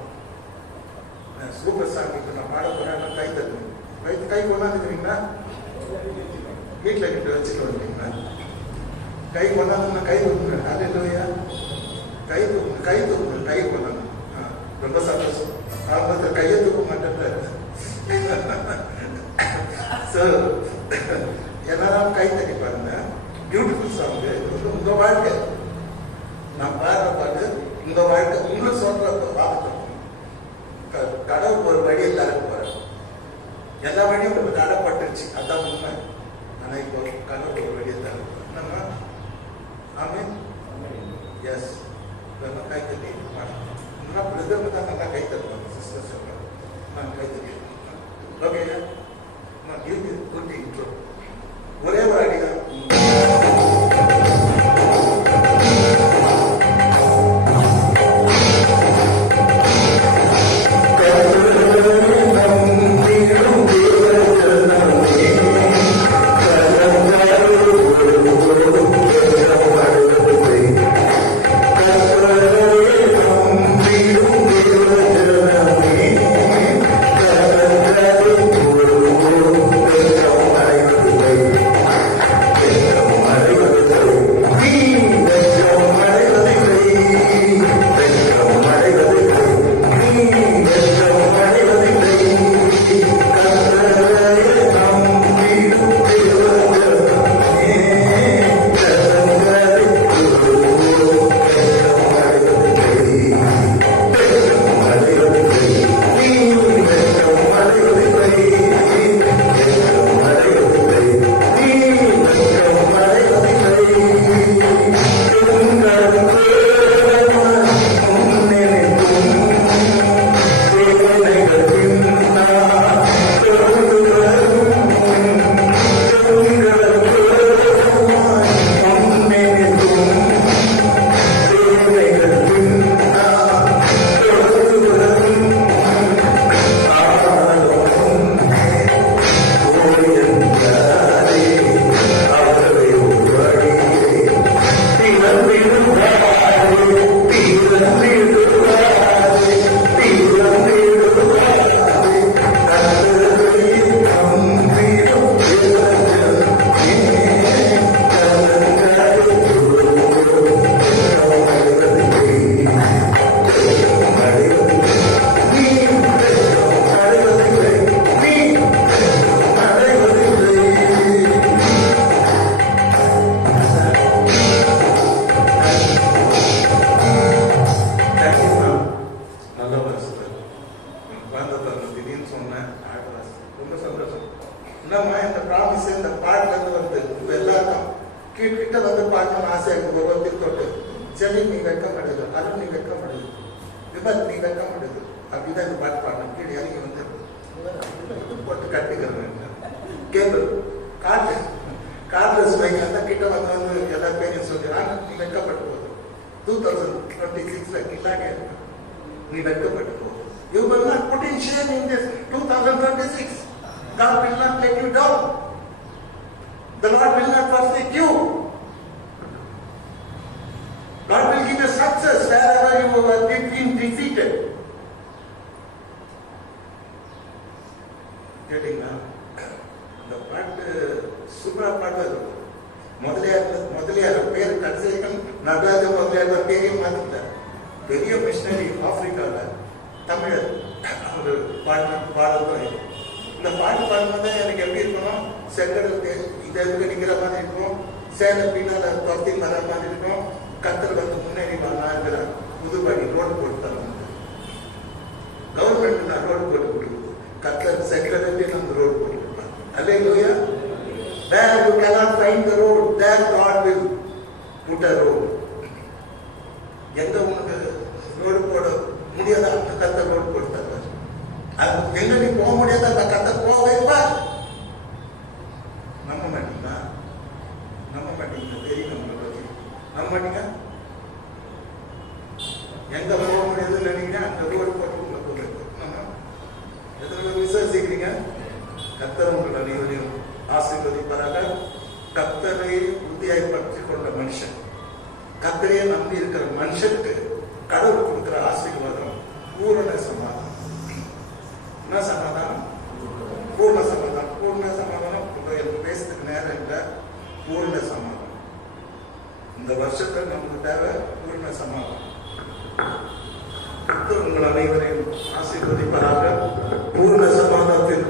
சூப்பர் சாங் இப்ப நான் பாட போறேன். கை தட்டணும். கை கொண்டாந்துக்கிறீங்களா? வீட்டுல கிட்ட வச்சுட்டு வந்தீங்களா? கை கொண்டாந்து கை தூக்குங்க. அல்லேலூயா. கை தூக்குங்க. கை கொண்டாந்து ரொம்ப சந்தோஷம். அவங்க கையை தூக்க மாட்டேன். எல்லாரும் கை தட்டி பாருங்க. Beautiful song. உங்க வாழ்க்கை நான் பாடுற பாட்டு உங்க வாழ்க்கை உங்களுக்கு சொல்ற வார்த்தை. கடவுள் ஒரு வழியை தரக்க போறாரு. எல்லா வழியும் உங்களுக்கு தடப்பட்டுருச்சு, அதான் உண்மை. ஆனா இப்போ கடவுள் ஒரு வழியை தரக்க போறாரு. ஆமே. எஸ். கை தட்டி பிரதம தான் நல்லா கை தட்டுவாங்க. சிஸ்டர் சொல்றாங்க நான் கை தட்டி. ஓகே, நான் குட்டி இன்ட்ரோ ஒரே ஒரு அடிதான். You will not put in shame in this 2026. God will not let you down. The Lord will not forsake you. God will give you success wherever you have been defeated. Getting now? The part, super part of the Mudaliar பேர் கடைசிக்கும் நடராஜ முதலியார் பேரையும் மாத்திட்டார். பெரிய missionary ஆப்பிரிக்காவில் தமிழர் ஒரு பாடல்கள். இந்த பாட்டு பாடும்போது எனக்கு எப்படி இருக்கணும், செங்கடலுக்கு இதை இருக்க நிற்கிற மாதிரி இருக்கும், சேலை பின்னால் துரத்தி வர மாதிரி இருக்கும். கத்தர் வந்து முன்னேறி வாங்கிற புதுவாடி ரோடு போட்டு தரணும். கவர்மெண்ட் நான் ரோடு போட்டு கொடுக்குது, கத்தர் செக்ரட்டரி நம்ம ரோடு போட்டு கொடுப்பாங்க. அல்லேலூயா. Where you cannot find the road, there God will put a road. எங்க உனக்கு ரோடு போட முடியாத அந்த கத்தர் ரோடு போட்டு தருவார். அது எங்க நீ போக முடியாத அந்த கத்தர் போக வைப்பார். நம்ப மாட்டீங்களா? நம்ப மாட்டீங்களா? தெரியும் நம்மளுக்கு. நம்ப மாட்டீங்க? எங்க போக முடியாதுன்னு நினைக்கிறேன், அந்த ரோடு போட்டு உங்களுக்கு எத்தனை விசுவாசிக்கிறீங்க? கத்தர் உங்கள் அனைவரையும் ஆசீர்வதிப்பாராக. கத்தரை உறுதியாய் பற்றி கொண்ட மனுஷன், கத்தரையே நம்பி இருக்கிற மனுஷனுக்கு கடவுள் கொடுக்கிற ஆசீர்வாதம் பூரண சமாதானம். என்ன சமாதானம்? பூர்ண சமாதானம். பூர்ண சமாதானம் எனக்கு பேசுறதுக்கு நேரம் இல்லை. பூர்ண சமாதானம் இந்த வருஷத்துல நமக்கு தேவை. பூர்ண சமாதானம். உங்கள் அனைவரையும் ஆசீர்வதிப்பாராக. பூர்ண சமாதானத்தின்